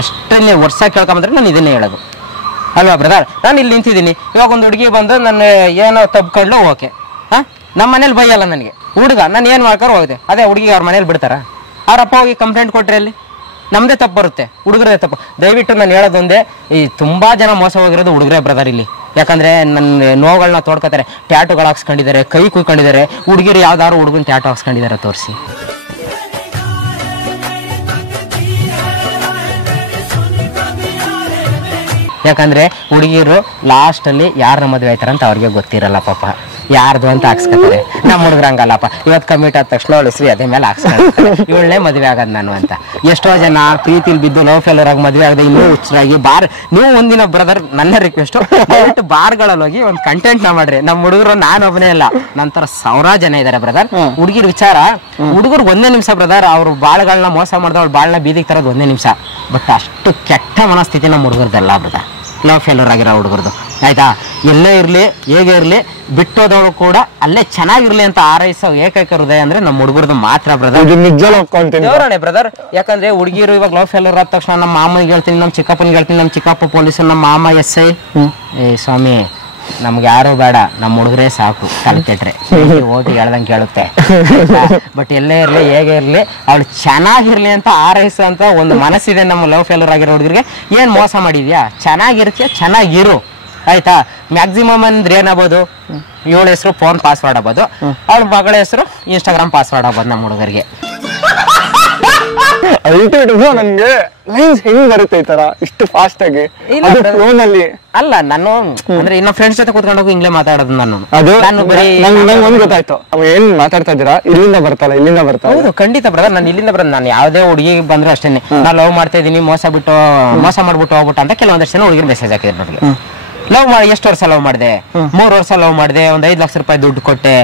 ಎಷ್ಟನ್ನೇ ವರ್ಷ ಕೇಳ್ಕೊಂಬಂದ್ರೆ ನಾನು ಇದನ್ನೇ ಹೇಳೋದು ಅಲ್ವಾ ಬ್ರದರ್. ನಾನು ಇಲ್ಲಿ ನಿಂತಿದ್ದೀನಿ, ಇವಾಗ ಒಂದು ಹುಡುಗಿ ಬಂದು ನನ್ನ ಏನೋ ತಬ್ಕೊಂಡ್ಲು, ಓಕೆ, ನಮ್ಮ ಮನೇಲಿ ಬೈಯಲ್ಲ ನನಗೆ. ಹುಡುಗ ನಾನು ಏನು ಮಾಡ್ಕೊಂಡು ಹೋಗಿದೆ, ಅದೇ ಹುಡುಗಿ ಅವ್ರ ಮನೇಲಿ ಬಿಡ್ತಾರ? ಅವ್ರಪ್ಪ ಹೋಗಿ ಕಂಪ್ಲೇಂಟ್ ಕೊಟ್ರೆ ಅಲ್ಲಿ ನಮ್ದೇ ತಪ್ಪು ಬರುತ್ತೆ, ಹುಡುಗರದೇ ತಪ್ಪು. ದಯವಿಟ್ಟು ನಾನು ಹೇಳೋದೊಂದೇ, ಈ ತುಂಬಾ ಜನ ಮೋಸ ಹೋಗಿರೋದು ಹುಡುಗರೇ ಬ್ರದರ್ ಇಲ್ಲಿ. ಯಾಕಂದ್ರೆ ನನ್ನ ನೋವುಗಳನ್ನ ತೋಡ್ಕೋತಾರೆ, ಟ್ಯಾಟುಗಳು ಹಾಕ್ಸ್ಕೊಂಡಿದ್ದಾರೆ, ಕೈ ಕುಯ್ಕೊಂಡಿದ್ದಾರೆ. ಹುಡುಗಿರು ಯಾವ್ದಾದ್ರು ಹುಡುಗನ ಟ್ಯಾಟು ಹಾಕ್ಸ್ಕೊಂಡಿದ್ದಾರೆ ತೋರಿಸಿ. ಯಾಕಂದ್ರೆ ಹುಡುಗಿರು ಲಾಸ್ಟ್ ಅಲ್ಲಿ ಯಾರನ್ನ ಮದುವೆ ಆಯ್ತಾರ ಅಂತ ಅವ್ರಿಗೆ ಗೊತ್ತಿರಲ್ಲ ಪಾಪ, ಯಾರ್ದು ಅಂತ ಹಾಕ್ಸ್ಕೊತಾರೆ. ನಮ್ಮ ಹುಡುಗರು ಹಂಗಲ್ಲಪ್ಪ, ಇವತ್ತು ಕಮಿಟ್ ಆದ ತಕ್ಷಣ ಅವಳು ಅದೇ ಮೇಲೆ ಹಾಕ್ಸ್ಕೊಳ್ತಾರೆ, ಇವಳನ್ನೇ ಮದುವೆ ಆಗದ್ ನಾನು ಅಂತ. ಎಷ್ಟೋ ಜನ ಪ್ರೀತಿಲಿ ಬಿದ್ದು ಲವ್ ಫೇಲರ್ ಆಗಿ ಮದುವೆ ಆಗದೆ ಇನ್ನೂ ಹುಚ್ಚರಾಗಿ ನೀವು ಒಂದಿನ ಬ್ರದರ್ ನನ್ನ ರಿಕ್ವೆಸ್ಟ್, ದಯವಿಟ್ಟು ಬಾರ್ಗಳಲ್ಲಿ ಹೋಗಿ ಒಂದು ಕಂಟೆಂಟ್ ನ ಮಾಡ್ರಿ. ನಮ್ಮ ಹುಡುಗರು ನಾನು ಒಬ್ಬನೇ ಇಲ್ಲ, ನಂತರ 1000 ಜನ ಇದಾರೆ ಬ್ರದರ್. ಹುಡುಗಿರ್ ವಿಚಾರ, ಹುಡುಗರು ಒಂದೇ ನಿಮಿಷ ಬ್ರದರ್, ಅವ್ರು ಬಾಳ್ಗಳನ್ನ ಮೋಸ ಮಾಡಿದವ್ರು ಬಾಳ್ನ ಬೀದಿಗೆ ತರೋದು ಒಂದೇ ನಿಮಿಷ. ಬಟ್ ಅಷ್ಟು ಕೆಟ್ಟ ಮನಸ್ಥಿತಿ ನಮ್ಮ ಹುಡುಗರದಲ್ಲ ಬ್ರದರ್, ಲವ್ ಫೇಲರ್ ಆಗಿರೋ ಹುಡುಗರದು ಆಯ್ತಾ. ಎಲ್ಲೇ ಇರ್ಲಿ ಹೇಗೆ ಇರ್ಲಿ, ಬಿಟ್ಟೋದವಳು ಕೂಡ ಅಲ್ಲೇ ಚೆನ್ನಾಗಿರ್ಲಿ ಅಂತ ಆರೈಸೋ ಏಕೈಕ ಹೃದಯ ಅಂದ್ರೆ ನಮ್ಮ ಹುಡುಗರದು ಮಾತ್ರ ಬ್ರದರ್. ದೇವರಾಣೆ ಬ್ರದರ್. ಯಾಕಂದ್ರೆ ಹುಡುಗಿರು ಇವಾಗ ಲವ್ ಫೇಲರ್ ಆದ ತಕ್ಷಣ ನಮ್ಮ ಮಾಮನಿಗೆ ಹೇಳ್ತೀನಿ, ನಮ್ಮ ಚಿಕ್ಕಪ್ಪನಿಗೆ ಹೇಳ್ತೀನಿ, ನಮ್ಮ ಚಿಕ್ಕಪ್ಪ ಪೊಲೀಸ್, ನಮ್ಮ ಮಾಮ SI, ಏ ಸ್ವಾಮಿ ನಮ್ಗೆ ಯಾರು ಬೇಡ, ನಮ್ಮ ಹುಡುಗರೇ ಸಾಕು, ತಲೆ ಕೆಟ್ರೆ ಓದಿ ಹೇಳ್ದಂಗೆ ಕೇಳುತ್ತೆ. ಬಟ್ ಎಲ್ಲೇ ಇರ್ಲಿ ಹೇಗೆ ಇರ್ಲಿ ಅವಳು ಚೆನ್ನಾಗಿರ್ಲಿ ಅಂತ ಆರೈಸೋ ಅಂತ ಒಂದು ಮನಸ್ಸಿದೆ ನಮ್ಮ ಲವ್ ಫೇಲರ್ ಆಗಿರೋ ಹುಡುಗರಿಗೆ. ಏನ್ ಮೋಸ ಮಾಡಿದ್ಯಾ? ಚೆನ್ನಾಗಿರುತ್ತೆ, ಚೆನ್ನಾಗಿರು ಆಯ್ತಾ. ಮ್ಯಾಕ್ಸಿಮಮ್ ಅಂದ್ರೆ ಏನಾಗ್ಬೋದು, ಇವಳ ಹೆಸರು ಫೋನ್ ಪಾಸ್ವರ್ಡ್ ಆಗ್ಬೋದು, ಅವಳ ಮಗಳ ಹೆಸರು ಇನ್ಸ್ಟಾಗ್ರಾಮ್ ಪಾಸ್ವರ್ಡ್ ಆಗ್ಬೋದು ನಮ್ಮ ಹುಡುಗರಿಗೆ. ನನ್ಗೆ ಲೈನ್ಸ್ ಹೆಂಗ್ ಬರುತ್ತೆ ಈ ತರ ಇಷ್ಟು ಫಾಸ್ಟ್ ಆಗಿ ಫೋನ್ ಅಲ್ಲಿ? ಅಲ್ಲ, ನಾನು ಅಂದ್ರೆ ಇನ್ನ ಫ್ರೆಂಡ್ಸ್ ಜೊತೆ ಕೂತ್ಕೊಂಡು ಹಿಂಗ್ಲೇ ಮಾತಾಡೋದು ನಾನು. ಒಂದ್ ಗೊತ್ತಾಯ್ತು, ಅವ ಏನ್ ಮಾತಾಡ್ತಾ ಇದ್ದೀರಾ, ಇಲ್ಲಿಂದ ಬರ್ತಾಳ ಇಲ್ಲಿಂದ ಬರ್ತಾಳ. ಹೌದು ಖಂಡಿತ ಬ್ರದರ್, ನಾನು ಇಲ್ಲಿಂದ ಬರೋದು. ನಾನು ಯಾವ್ದೇ ಹುಡುಗಿ ಬಂದ್ರೆ ಅಷ್ಟೇನೆ, ನಾನು ಲವ್ ಮಾಡ್ತಾ ಇದೀನಿ, ಮೋಸ ಮಾಡ್ಬಿಟ್ಟು ಹೋಗ್ಬಿಟ್ಟು ಅಂತ ಕೆಲವೊಂದಷ್ಟು ಜನ ಹುಡುಗಿರು ಮೆಸೇಜ್ ಹಾಕಿದ್ರು ನನಗೆ. ಲವ್ ಮಾಡಿ ಎಷ್ಟು ವರ್ಷ ಲವ್ ಮಾಡಿದೆ, 3 ವರ್ಷ ಲವ್ ಮಾಡಿದೆ, ಒಂದ್ 5 ಲಕ್ಷ ರೂಪಾಯಿ ದುಡ್ಡು ಕೊಟ್ಟೆ,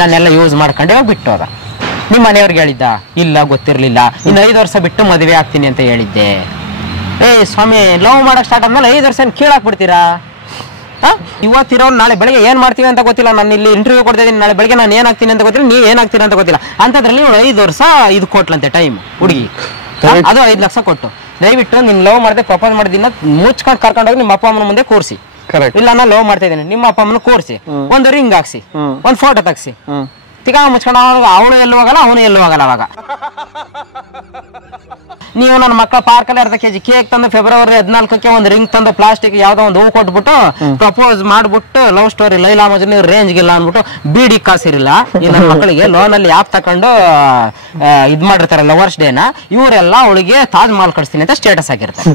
ನನ್ನೆಲ್ಲ ಯೂಸ್ ಮಾಡ್ಕೊಂಡೆ ಬಿಟ್ಟು ಹೋದ. ನಿಮ್ಮ ಮನೆಯವ್ರಿಗೆ ಹೇಳಿದ್ದ? ಇಲ್ಲ, ಗೊತ್ತಿರ್ಲಿಲ್ಲ. ಇನ್ನು 5 ವರ್ಷ ಬಿಟ್ಟು ಮದುವೆ ಆಗ್ತೀನಿ ಅಂತ ಹೇಳಿದ್ದೆ. ಸ್ವಾಮಿ, ಲವ್ ಮಾಡಕ್ ಸ್ಟಾರ್ಟ್ ಆದ್ಮೇಲೆ 5 ವರ್ಷ ಕೀಳಾಕ್ಬಿಡ್ತೀರಾ? ಇವತ್ತಿರೋ ನಾಳೆ ಬೆಳಗ್ಗೆ ಏನ್ ಮಾಡ್ತೀವಿ ಅಂತ ಗೊತ್ತಿಲ್ಲ. ನಾನು ಇಲ್ಲಿ ಇಂಟರ್ವ್ಯೂ ಕೊಡ್ತಾ ಇದೀನಿ, ನಾಳೆ ಬೆಳಗ್ಗೆ ನಾನು ಏನಾಗ್ತೀನಿ ಅಂತ ಗೊತ್ತಿಲ್ಲ, ನೀವ್ ಏನಾಗ್ತೀರಾ ಅಂತ ಗೊತ್ತಿಲ್ಲ. ಅಂತದ್ರಲ್ಲಿ 5 ವರ್ಷ ಇದು ಕೊಟ್ಲಂತೆ ಟೈಮ್ ಹುಡುಗಿ, ಅದು 5 ಲಕ್ಷ ಕೊಟ್ಟು. ದಯವಿಟ್ಟು ನಿನ್ ಲವ್ ಮಾಡದೆ ಪ್ರಪೋಸ್ ಮಾಡಿದಿನ ಮುಚ್ಕೊಂಡು ಕರ್ಕೊಂಡೋಗಿ ನಿಮ್ಮ ಅಪ್ಪ ಅಮ್ಮನ ಮುಂದೆ ಕೂರಿಸಿ. ಇಲ್ಲ, ನಾನು ಲವ್ ಮಾಡ್ತಾ ಇದ್ದೀನಿ, ನಿಮ್ಮ ಅಪ್ಪ ಅಮ್ಮನ ಕೂರಿಸಿ, ಒಂದು ರಿಂಗ್ ಹಾಕ್ಸಿ, ಒಂದು ಫೋಟೋ ತೆಗ್ಸಿ, ತಿಗ ಮುಚ್ಕೊಂಡು ಅವಳು ಎಲ್ಲೂ ಹೋಗಲ್ಲ, ಅವನು ಎಲ್ಲೂ ಹೋಗಲ್ಲ. ಅವಾಗ ನೀವು ನನ್ನ ಮಕ್ಕಳ ಪಾರ್ಕಲ್ಲಿ 1/2 kg ಕೇಕ್ ತಂದು ಫೆಬ್ರವರಿ 14ಕ್ಕೆ ಒಂದು ರಿಂಗ್ ತಂದು ಪ್ಲಾಸ್ಟಿಕ್ ಯಾವ್ದೋ ಒಂದು ಹೂ ಕೊಟ್ಬಿಟ್ಟು ಪ್ರಪೋಸ್ ಮಾಡ್ಬಿಟ್ಟು ಲವ್ ಸ್ಟೋರಿ ಲೈಲಾ ಮಜ್ನು ರೇಂಜ್ಗಿಲ್ಲ ಅಂದ್ಬಿಟ್ಟು ಬೀಡಿ ಕಾಸಿರಿಲ್ಲ ಈ ನನ್ನ ಮಕ್ಕಳಿಗೆ ಲೋನಲ್ಲಿ ಆಪ್ ತಕೊಂಡು ಇದ್ ಮಾಡಿರ್ತಾರೆ ಲವರ್ಸ್ ಡೇನ, ಇವರೆಲ್ಲ ಅವಳಿಗೆ ತಾಜ್ ಮಹಲ್ ಕಳಿಸ್ತೀನಿ ಅಂತ ಸ್ಟೇಟಸ್ ಹಾಕಿರ್ತಾರೆ.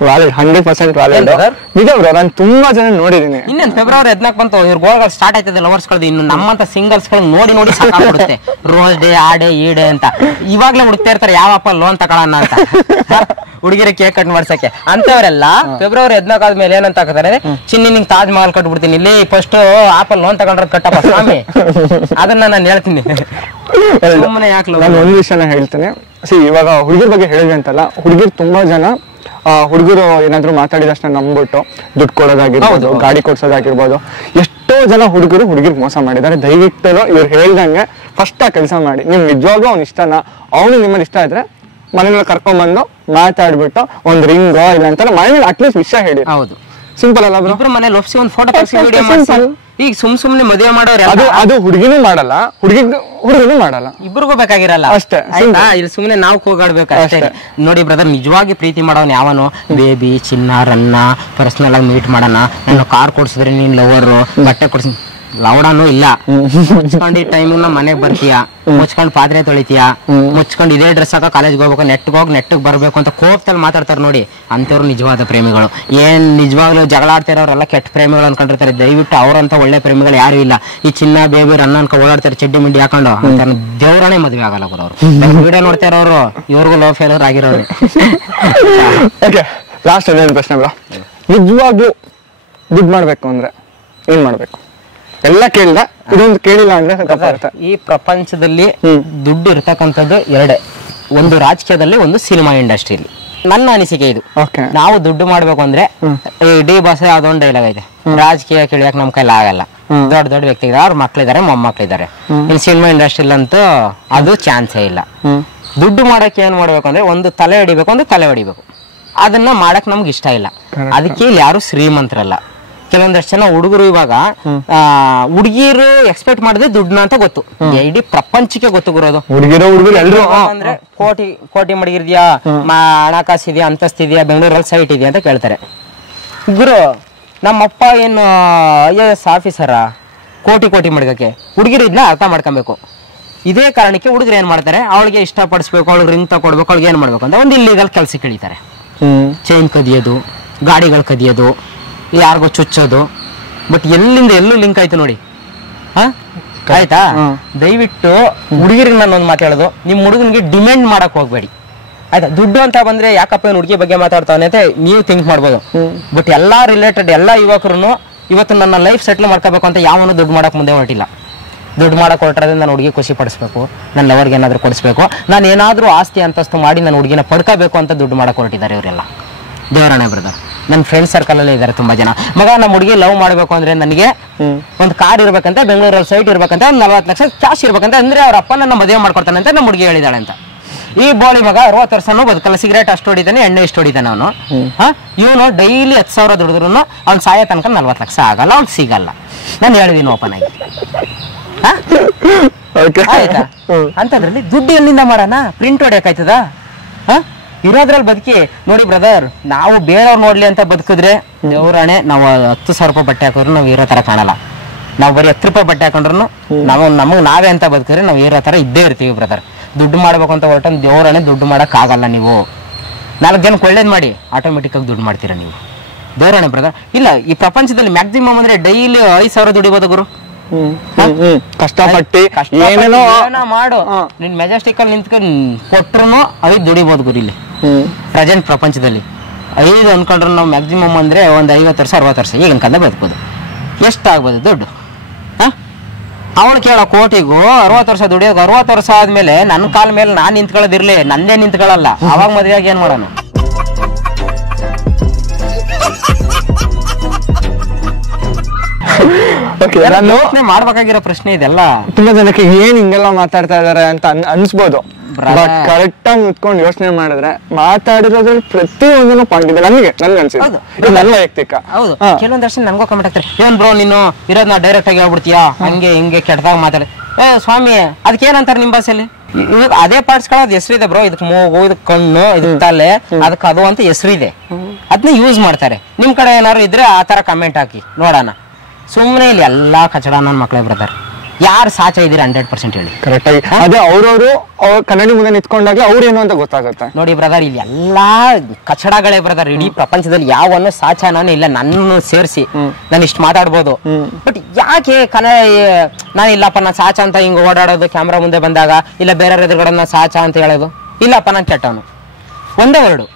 100% ವ್ಯಾಲಿಡ್. ನಿಜ ಬ್ರೋ, ನಾನು ತುಂಬಾ ಜನ ನೋಡಿದೀನಿ. ಇನ್ನೇನು ಫೆಬ್ರವರಿ 14 ಬಂತು, ಇವ್ರ ಗೋಲ್ಗಳು ಸ್ಟಾರ್ಟ್ ಆಯ್ತದೆ ಲವರ್ಸ್ ಗಳದ್ದು. ಇನ್ನು ನಮ್ಮಂತ ಸಿಂಗಲ್ಸ್ ಗಳು ನೋಡಿ ಸಾಕಾಗ್ಬಿಡುತ್ತೆ. ರೋಸ್ ಡೇ, ಆ ಡೇ, ಈ ಡೇ ಅಂತ ಇವಾಗ್ಲೇ ಹುಡುಕ್ತಾ ಇರ್ತಾರೆ ಯಾವಪ್ಪ ಲೋನ್ ತಗೊಳ್ಳೋಣ ಅಂತ ಹುಡುಗಿರ ಕೇಕ್ ಕಟ್ ಮಾಡ್ಸಕ್ಕೆ. ಅಂತವರೆಲ್ಲ ಫೆಬ್ರವರಿ 14 ಆದ್ಮೇಲೆ ಏನಂತ ಹಾಕ್ತಾರೆ, ಚಿನ್ನಿ ನಿಂಗೆ ತಾಜ್ ಮಹಲ್ ಕಟ್ಬಿಡ್ತೀನಿ, ಇಲ್ಲಿ ಫಸ್ಟ್ ಆಪಲ್ ಲೋನ್ ತಗೊಂಡ್ರೆ ಕಟ್ಟಪ್ಪ ಸ್ವಾಮಿ. ಅದನ್ನ ನಾನು ಹೇಳ್ತೀನಿ. ಸುಮ್ಮನೆ ಯಾಕೆ ನಾನು ಒಂದು ವಿಷಯನ ಹೇಳ್ತೇನೆ. ಇವಾಗ ಹುಡುಗಿರ ಬಗ್ಗೆ ಹೇಳಿದೆ ಅಂತಲ್ಲ, ಹುಡುಗಿರ್ ತುಂಬಾ ಜನ ಹುಡುಗರು ಏನಾದ್ರು ಮಾತಾಡಿದಷ್ಟನ್ನ ನಂಬಿಟ್ಟು ದುಡ್ಡು ಕೊಡೋದಾಗಿರ್ಬೋದು, ಗಾಡಿ ಕೊಡ್ಸೋದಾಗಿರ್ಬೋದು, ಎಷ್ಟೋ ಜನ ಹುಡುಗರು ಹುಡುಗಿರ್ ಮೋಸ ಮಾಡಿದ್ದಾರೆ. ದಯವಿಟ್ಟು ಇವ್ರು ಹೇಳ್ದಂಗೆ ಫಸ್ಟ್ ಆ ಕೆಲಸ ಮಾಡಿ. ನಿಮ್ ನಿಜವಾಗ್ಲೂ ಅವ್ನ ಇಷ್ಟನ, ಅವನು ನಿಮ್ಮಲ್ಲಿ ಇಷ್ಟ ಇದ್ರೆ ಮನೆಗಳ ಕರ್ಕೊಂಡ್ಬಂದು ಮಾತಾಡ್ಬಿಟ್ಟು ಒಂದ್ ರಿಂಗೋ ಇಲ್ಲ ಅಂತ ಮನೇಲಿ ಅಟ್ಲೀಸ್ಟ್ ವಿಷಯ ಹೇಳಿ. ಹೌದು, ಸಿಂಪಲ್ ಅಲ್ಲ ಬ್ರೋ. ಇಬ್ರು ಮನೇಲಿ ಒಪ್ಸಿ ಒಂದು ಫೋಟೋ ತೆಗ್ಸಿ ವಿಡಿಯೋ ಮಾಡ್ಸಿ. ಈಗ ಸುಮ್ನೆ ಮದುವೆ ಮಾಡೋರು ಅದು ಹುಡುಗಿನೂ ಮಾಡಲ್ಲ, ಹುಡುಗನೂ ಮಾಡಲ್ಲ, ಇಬ್ರಿಗೂ ಬೇಕಾಗಿರಲ್ಲ ಅಷ್ಟೇ. ಇಲ್ಲಿ ಸುಮ್ನೆ ನಾವು ಕೂಗಾಡ್ಬೇಕು ಅಷ್ಟೇ. ನೋಡಿ ಬ್ರದರ್, ನಿಜವಾಗಿ ಪ್ರೀತಿ ಮಾಡೋನ್ ಯಾವನು, ಬೇಬಿ, ಚಿನ್ನ, ರನ್ನ, ಪರ್ಸನಲ್ ಆಗಿ ಮೀಟ್ ಮಾಡೋಣ, ನಾನು ಕಾರ್ ಕೊಡ್ಸಿದ್ರೆ ನೀನ್ ಲವರು, ಬಟ್ಟೆ ಕೊಡ್ಸಿ, ಲವಡಾನು ಇಲ್ಲ. ಮುಚ್ಕೊಂಡು ಈ ಟೈಮಿಗೆ ನಮ್ಮ ಮನೆಗೆ ಬರ್ತೀಯ, ಮುಚ್ಕೊಂಡು ಪಾತ್ರೆ ತೊಳಿತೀಯ, ಮುಚ್ಕೊಂಡು ಇದೇ ಡ್ರೆಸ್ ಹಾಕ ಕಾಲೇಜ್ಗೆ ಹೋಗ್ಬೇಕು, ನೆಟ್ಟಿಗೆ ಬರ್ಬೇಕು ಅಂತ ಕೋಪದಲ್ಲಿ ಮಾತಾಡ್ತಾರೆ ನೋಡಿ, ಅಂತವ್ರು ನಿಜವಾದ ಪ್ರೇಮಿಗಳು. ಏನ್ ನಿಜವಾಗ್ಲೂ ಜಗಳ ಆಡ್ತಿರೋರೆಲ್ಲ ಕೆಟ್ಟ ಪ್ರೇಮಿಗಳು ಅನ್ಕೊಂಡಿರ್ತಾರೆ. ದಯವಿಟ್ಟು ಅವ್ರಂತ ಒಳ್ಳೆ ಪ್ರೇಮಿಗಳು ಯಾರು ಇಲ್ಲ. ಈ ಚಿನ್ನ, ಬೇಬಿ, ರನ್ನ ಅನ್ಕೊ ಓಡಾಡ್ತಾರೆ ಚಡ್ಡಿ ಮಿಡ್ಡಿ ಹಾಕೊಂಡು, ಅಂತ ದೇವ್ರನೇ ಮದುವೆ ಆಗಲ್ಲ ಅವ್ರು. ವಿಡಿಯೋ ನೋಡ್ತಾ ಇರೋರು ಇವ್ರಿಗೂ ಲವ್ ಫೇಲರ್ ಆಗಿರೋರು. ಲಾಸ್ಟ್ ಅದೇನು ಪ್ರಶ್ನೆ ಬ್ರೋ, ನಿಜವಾಗ್ಲೂ ದುಡ್ಡು ಮಾಡ್ಬೇಕು ಅಂದ್ರೆ ಏನ್ ಮಾಡ್ಬೇಕು? ಎಲ್ಲ ಕೇಳಿದ, ಇದೊಂದು ಕೇಳಿಲ್ಲ ಅಂದ್ರೆ ಈ ಪ್ರಪಂಚದಲ್ಲಿ ದುಡ್ಡು ಇರ್ತಕ್ಕಂಥದ್ದು ಎರಡೇ, ಒಂದು ರಾಜಕೀಯದಲ್ಲಿ, ಒಂದು ಸಿನಿಮಾ ಇಂಡಸ್ಟ್ರಿಯಲ್ಲಿ. ನನ್ನ ಅನಿಸಿಕೆ ಇದು. ನಾವು ದುಡ್ಡು ಮಾಡ್ಬೇಕು ಅಂದ್ರೆ ಡಿ ಬಾಸ್ ಯಾವ್ದೊಂದು ಡೈಲಾಗ್ ಐತೆ, ರಾಜಕೀಯ ಕೇಳಿಯಕ್ ನಮ್ ಕೈಲಿ ಆಗಲ್ಲ, ದೊಡ್ಡ ವ್ಯಕ್ತಿಗಳು, ಅವ್ರ ಮಕ್ಳಿದಾರೆ, ಮೊಮ್ಮಕ್ಳಿದಾರೆ. ಇನ್ನು ಸಿನಿಮಾ ಇಂಡಸ್ಟ್ರಿಲಂತೂ ಅದು ಚಾನ್ಸೇ ಇಲ್ಲ. ದುಡ್ಡು ಮಾಡಕ್ಕೆ ಏನ್ ಮಾಡ್ಬೇಕು ಅಂದ್ರೆ ಒಂದು ತಲೆ ಹೊಡಿಬೇಕು, ಒಂದು ತಲೆ ಹೊಡಿಬೇಕು. ಅದನ್ನ ಮಾಡಕ್ ನಮ್ಗೆ ಇಷ್ಟ ಇಲ್ಲ. ಅದಕ್ಕೆ ಇಲ್ಲಿ ಯಾರು ಶ್ರೀಮಂತರಲ್ಲ. ಕೆಲವೊಂದಷ್ಟು ಜನ ಹುಡುಗರು ಇವಾಗ ಹುಡುಗಿರು ಎಕ್ಸ್ಪೆಕ್ಟ್ ಮಾಡಿದ್ರೆ ದುಡ್ಡನ್ನ ಅಂತ ಗೊತ್ತು, ಇಡೀ ಪ್ರಪಂಚಕ್ಕೆ ಗೊತ್ತು ಗುರೋದು. ಅಂದ್ರೆ ಕೋಟಿ ಮಡಗಿದ್ಯಾ, ಹಣಕಾಸಿದ್ಯಾ, ಅಂತಸ್ತಿದ್ಯಾ, ಬೆಂಗಳೂರಲ್ಲಿ ಸೈಟ್ ಇದೆಯಾ ಅಂತ ಕೇಳ್ತಾರೆ. ಗುರು, ನಮ್ಮಪ್ಪ ಏನು IAS ಆಫೀಸರ, ಕೋಟಿ ಮಡಗಕ್ಕೆ? ಹುಡುಗಿರು ಇದನ್ನ ಅರ್ಥ ಮಾಡ್ಕೊಬೇಕು. ಇದೇ ಕಾರಣಕ್ಕೆ ಹುಡುಗರು ಏನ್ ಮಾಡ್ತಾರೆ, ಅವಳಿಗೆ ಇಷ್ಟಪಡಿಸ್ಬೇಕು, ಅವಳಿಗೆ ರಿಂಗ್ ತಗೊಡ್ಬೇಕು, ಅವಳಿಗೆ ಏನ್ ಮಾಡ್ಬೇಕು ಅಂತ ಒಂದು ಇಲ್ಲಿಗಲ್ ಕೆಲ್ಸಕ್ಕೆ ಇಳಿತಾರೆ. ಚೈನ್ ಕದಿಯೋದು, ಗಾಡಿಗಳು ಕದಿಯೋದು, ಯಾರಿಗೋ ಚುಚ್ಚೋದು. ಬಟ್ ಎಲ್ಲಿಂದ ಎಲ್ಲೂ ಲಿಂಕ್ ಆಯ್ತು ನೋಡಿ. ಆಯ್ತಾ? ದಯವಿಟ್ಟು ಹುಡುಗಿರಿಗೆ ನಾನು ಒಂದು ಮಾತು ಹೇಳೋದು, ನಿಮ್ ಹುಡುಗನಿಗೆ ಡಿಮ್ಯಾಂಡ್ ಮಾಡಕ್ ಹೋಗ್ಬೇಡಿ. ಆಯ್ತಾ? ದುಡ್ಡು ಅಂತ ಬಂದ್ರೆ ಯಾಕಪ್ಪ ಏನು ಹುಡುಗಿ ಬಗ್ಗೆ ಮಾತಾಡ್ತಾವನೆ ಅಂತ ನೀವು ಥಿಂಕ್ ಮಾಡ್ಬೋದು. ಬಟ್ ಎಲ್ಲಾ ರಿಲೇಟೆಡ್ ಎಲ್ಲಾ ಯುವಕರು ಇವತ್ತು ನನ್ನ ಲೈಫ್ ಸೆಟ್ಲ್ ಮಾಡ್ಕೋಬೇಕು ಅಂತ ಯಾವನು ದುಡ್ಡು ಮಾಡಕ್ ಮುಂದೆ ಹೊರಟಿಲ್ಲ. ದುಡ್ಡು ಮಾಡಕ್ ಹೊರಟ್ರೆ ನಾನು ಹುಡುಗಿ ಖುಷಿ ಪಡಿಸ್ಬೇಕು, ನನ್ನ ಲವರ್ಗೆ ಏನಾದ್ರು ಕೊಡಿಸ್ಬೇಕು, ನಾನು ಏನಾದ್ರೂ ಆಸ್ತಿ ಅಂತಸ್ತು ಮಾಡಿ ನನ್ನ ಹುಡುಗಿನ ಪಡ್ಕೋಬೇಕು ಅಂತ ದುಡ್ಡು ಮಾಡಕ್ ಹೊರಟಿದ್ದಾರೆ ಇವರೆಲ್ಲ. ದೇವರಾಣೆ ಬ್ರದರ್, ನನ್ನ ಫ್ರೆಂಡ್ ಸರ್ಕಲ್ ಅಲ್ಲೇ ಇದ್ದಾರೆ ತುಂಬಾ ಜನ. ಮಗ, ನಮ್ಮ ಹುಡುಗಿ ಲವ್ ಮಾಡ್ಬೇಕು ಅಂದ್ರೆ ನನಗೆ ಒಂದು ಕಾರ್ ಇರ್ಬೇಕಂತ, ಬೆಂಗಳೂರಲ್ಲಿ ಸೈಟ್ ಇರ್ಬೇಕಂತ, ಒಂದು 40 ಲಕ್ಷ ಕ್ಯಾಶ್ ಇರ್ಬೇಕಂತ, ಅಂದ್ರೆ ಅವ್ರ ಅಪ್ಪ ನನ್ನ ಮದುವೆ ಮಾಡ್ಕೊಡ್ತಾನೆ ಅಂತ ನಮ್ಮ ಹುಡುಗಿ ಹೇಳಿದಾಳೆ ಅಂತ. ಈ ಬೋಳಿ ಮಗ 60 ವರ್ಷನೂ ಬದುಕಲ್ಲ, ಸಿಗರೇಟ್ ಅಷ್ಟು ಹೊಡಿತಾನೆ, ಎಣ್ಣೆ ಇಷ್ಟು ಹೊಡಿತಾನೆ ಅವನು. ಇವನು ಡೈಲಿ 10,000 ದುಡಿದ್ರು ಅವ್ನು ಸಾಯೋ ತನಕ 40 ಲಕ್ಷ ಆಗಲ್ಲ, ಅವ್ನು ಸಿಗಲ್ಲ. ನಾನು ಹೇಳಿದೀನಿ ಓಪನ್ ಆಗಿ. ಆಯ್ತಾ? ಅಂತದ್ರಲ್ಲಿ ದುಡ್ಡು ಎಲ್ಲಿಂದ ಮಾಡೋಣ? ಪ್ರಿಂಟ್ ಹೊಡಿಯಕಾಯ್ತದ? ಇರೋದ್ರಲ್ಲಿ ಬದುಕಿ ನೋಡಿ ಬ್ರದರ್. ನಾವು ಬೇರೆಯವ್ರು ನೋಡ್ಲಿ ಅಂತ ಬದುಕಿದ್ರೆ ದೇವ್ರಾಣೆ ನಾವು 10,000 ರೂಪಾಯಿ ಬಟ್ಟೆ ಹಾಕಿದ್ರು ನಾವು ಇರೋ ತರ ಕಾಣಲ್ಲ. ನಾವು ಬರೀ 10 ರೂಪಾಯಿ ಬಟ್ಟೆ ಹಾಕೊಂಡ್ರು ನಮಗೆ ನಾವೇ ಅಂತ ಬದುಕಿದ್ರೆ ನಾವು ಇರೋ ತರ ಇದ್ದೇ ಇರ್ತೀವಿ ಬ್ರದರ್. ದುಡ್ಡು ಮಾಡ್ಬೇಕು ಅಂತ ಹೊರಟ ದೇವ್ರಾಣೆ ದುಡ್ಡು ಮಾಡಕ್ ಆಗಲ್ಲ. ನೀವು 4 ಜನಕ್ಕೆ ಒಳ್ಳೇದ್ ಮಾಡಿ ಆಟೋಮೆಟಿಕ್ ಆಗಿ ದುಡ್ಡು ಮಾಡ್ತೀರಾ ನೀವು. ದೇವ್ರಾಣೆ ಬ್ರದರ್. ಇಲ್ಲ, ಈ ಪ್ರಪಂಚದಲ್ಲಿ ಮ್ಯಾಕ್ಸಿಮಮ್ ಅಂದ್ರೆ ಡೈಲಿ 5,000 ದುಡಿಬೋದು ಗುರು. ಕಷ್ಟಪಟ್ಟು ಏನೇನೋ ಮಾಡು. ನಿನ್ ಮೆಜೆಸ್ಟಿಕ್ ಅಲ್ಲಿ ನಿಂತ್ಕೊಂಡು ಕೊಟ್ರು 5 ದುಡಿಬೋದು ಗುರು. ಇಲ್ಲಿ ಪ್ರೆಸೆಂಟ್ ಪ್ರಪಂಚದಲ್ಲಿ 5 ಅನ್ಕೊಂಡ್ರು ನಾವು ಮ್ಯಾಕ್ಸಿಮಮ್ ಅಂದ್ರೆ ಒಂದ್ 50 ವರ್ಷ 60 ವರ್ಷ ಈಗ ಅನ್ಕೊಂಡ ಬದುಕೋದು. ಎಷ್ಟಾಗ್ಬೋದು ದುಡ್ಡು? ಅವಳು ಕೇಳೋ ಕೋಟಿಗೂ 60 ವರ್ಷ ದುಡಿಯೋದು. 60 ವರ್ಷ ಆದ್ಮೇಲೆ ನನ್ನ ಕಾಲ ಮೇಲೆ ನಾನ್ ನಿಂತ್ಕೊಳ್ಳೋದಿರ್ಲಿ, ನಂದೇ ನಿಂತ್ಕೊಳ್ಳಲ್ಲ. ಅವಾಗ ಮದುವೆಯಾಗಿ ಏನ್ ಮಾಡೋಣ? ಯೋಚನೆ ಮಾಡ್ಬೇಕಾಗಿರೋ ಪ್ರಶ್ನೆ ಇದೆಲ್ಲ. ತುಂಬಾ ಜನಕ್ಕೆ ಏನ್ ಹಿಂಗೆಲ್ಲ ಮಾತಾಡ್ತಾ ಇದಾರೆ ಅಂತ ಅನ್ಸ್ಬೋದು. ಕರೆಕ್ಟ್ ಆಗಿ ನಿಂತ್ಕೊಂಡು ಯೋಚನೆ ಮಾಡಿದ್ರೆ ಮಾತಾಡಿರೋದ್ರಲ್ಲಿ ಪ್ರತಿಯೊಂದನ್ನು ಪಾಯಿಂಟ್ ಇದೆ. ನನ್ಗೆ ಅನ್ಸಿದ್ದು ನನ್ನ ವೈಯಕ್ತಿಕ. ಹೌದು, ಕೆಲವೊಂದ್ ವರ್ಷ ನನ್ಗೂ ಕಮೆಂಟ್ ಆಗ್ತಾರೆ, ಏನ್ ಬ್ರೋ ನೀನು ಇರೋದ್ನ ಡೈರೆಕ್ಟ್ ಆಗಿ ಹೇಳ್ಬಿಡ್ತೀಯಾ, ಹಂಗೆ ಹಿಂಗೆ ಕೆಟ್ಟದಾಗ ಮಾತಾಡಿ. ಸ್ವಾಮಿ ಅದಕ್ಕೇನಂತಾರೆ ನಿಮ್ ಭಾಷೆಯಲ್ಲಿ? ಇವಾಗ ಅದೇ ಪಾರ್ಟ್ಸ್ ಗಳ ಹೆಸರಿದೆ ಬ್ರೋ. ಇದಕ್ ಮೂಗು, ಇದಕ್ ಕಣ್ಣು, ಇದಕ್ ತಲೆ, ಅದಕ್ಕೆ ಅದು ಅಂತ ಹೆಸರಿದೆ. ಅದನ್ನ ಯೂಸ್ ಮಾಡ್ತಾರೆ. ನಿಮ್ ಕಡೆ ಏನಾದ್ರು ಇದ್ರೆ ಆ ತರ ಕಮೆಂಟ್ ಹಾಕಿ ನೋಡೋಣ. ಸುಮ್ಮನೆ ಇಲ್ಲಿ ಎಲ್ಲಾ ಕಚಡ ನನ್ನ ಮಕ್ಕಳೇ ಬ್ರದರ್. ಯಾರು ಸಾಚ ಇದೀರ 100% ಹೇಳಿ. ಕರೆಕ್ಟ್ ಆಗಿ ಅದೇ ಅವ್ರವ್ರು ಕನ್ನಡಿ ಮುಂದೆ ನಿಂತ್ಕೊಂಡಾಗ ಅವ್ರೇನು ಅಂತ ಗೊತ್ತಾಗುತ್ತೆ. ನೋಡಿ ಬ್ರದರ್, ಇಲ್ಲಿ ಎಲ್ಲಾ ಕಚಡಗಳೇ ಬ್ರದರ್. ಇಡೀ ಪ್ರಪಂಚದಲ್ಲಿ ಯಾವನ್ನೂ ಸಾಚನೂ ಇಲ್ಲ, ನನ್ನ ಸೇರಿಸಿ ನಾನು ಇಷ್ಟು ಮಾತಾಡ್ಬೋದು. ಬಟ್ ಯಾಕೆ ನಾನು ಇಲ್ಲಪ್ಪ ನಾನು ಸಾಚ ಅಂತ ಹಿಂಗ್ ಓಡಾಡೋದು ಕ್ಯಾಮ್ರಾ ಮುಂದೆ ಬಂದಾಗ, ಇಲ್ಲ ಬೇರೆ ಎದುರುಗಡೆ ಸಾಚ ಅಂತ ಹೇಳೋದು? ಇಲ್ಲಪ್ಪ ನಾನು ಕೆಟ್ಟವನು. ಒಂದೇ ವರ್ಡು.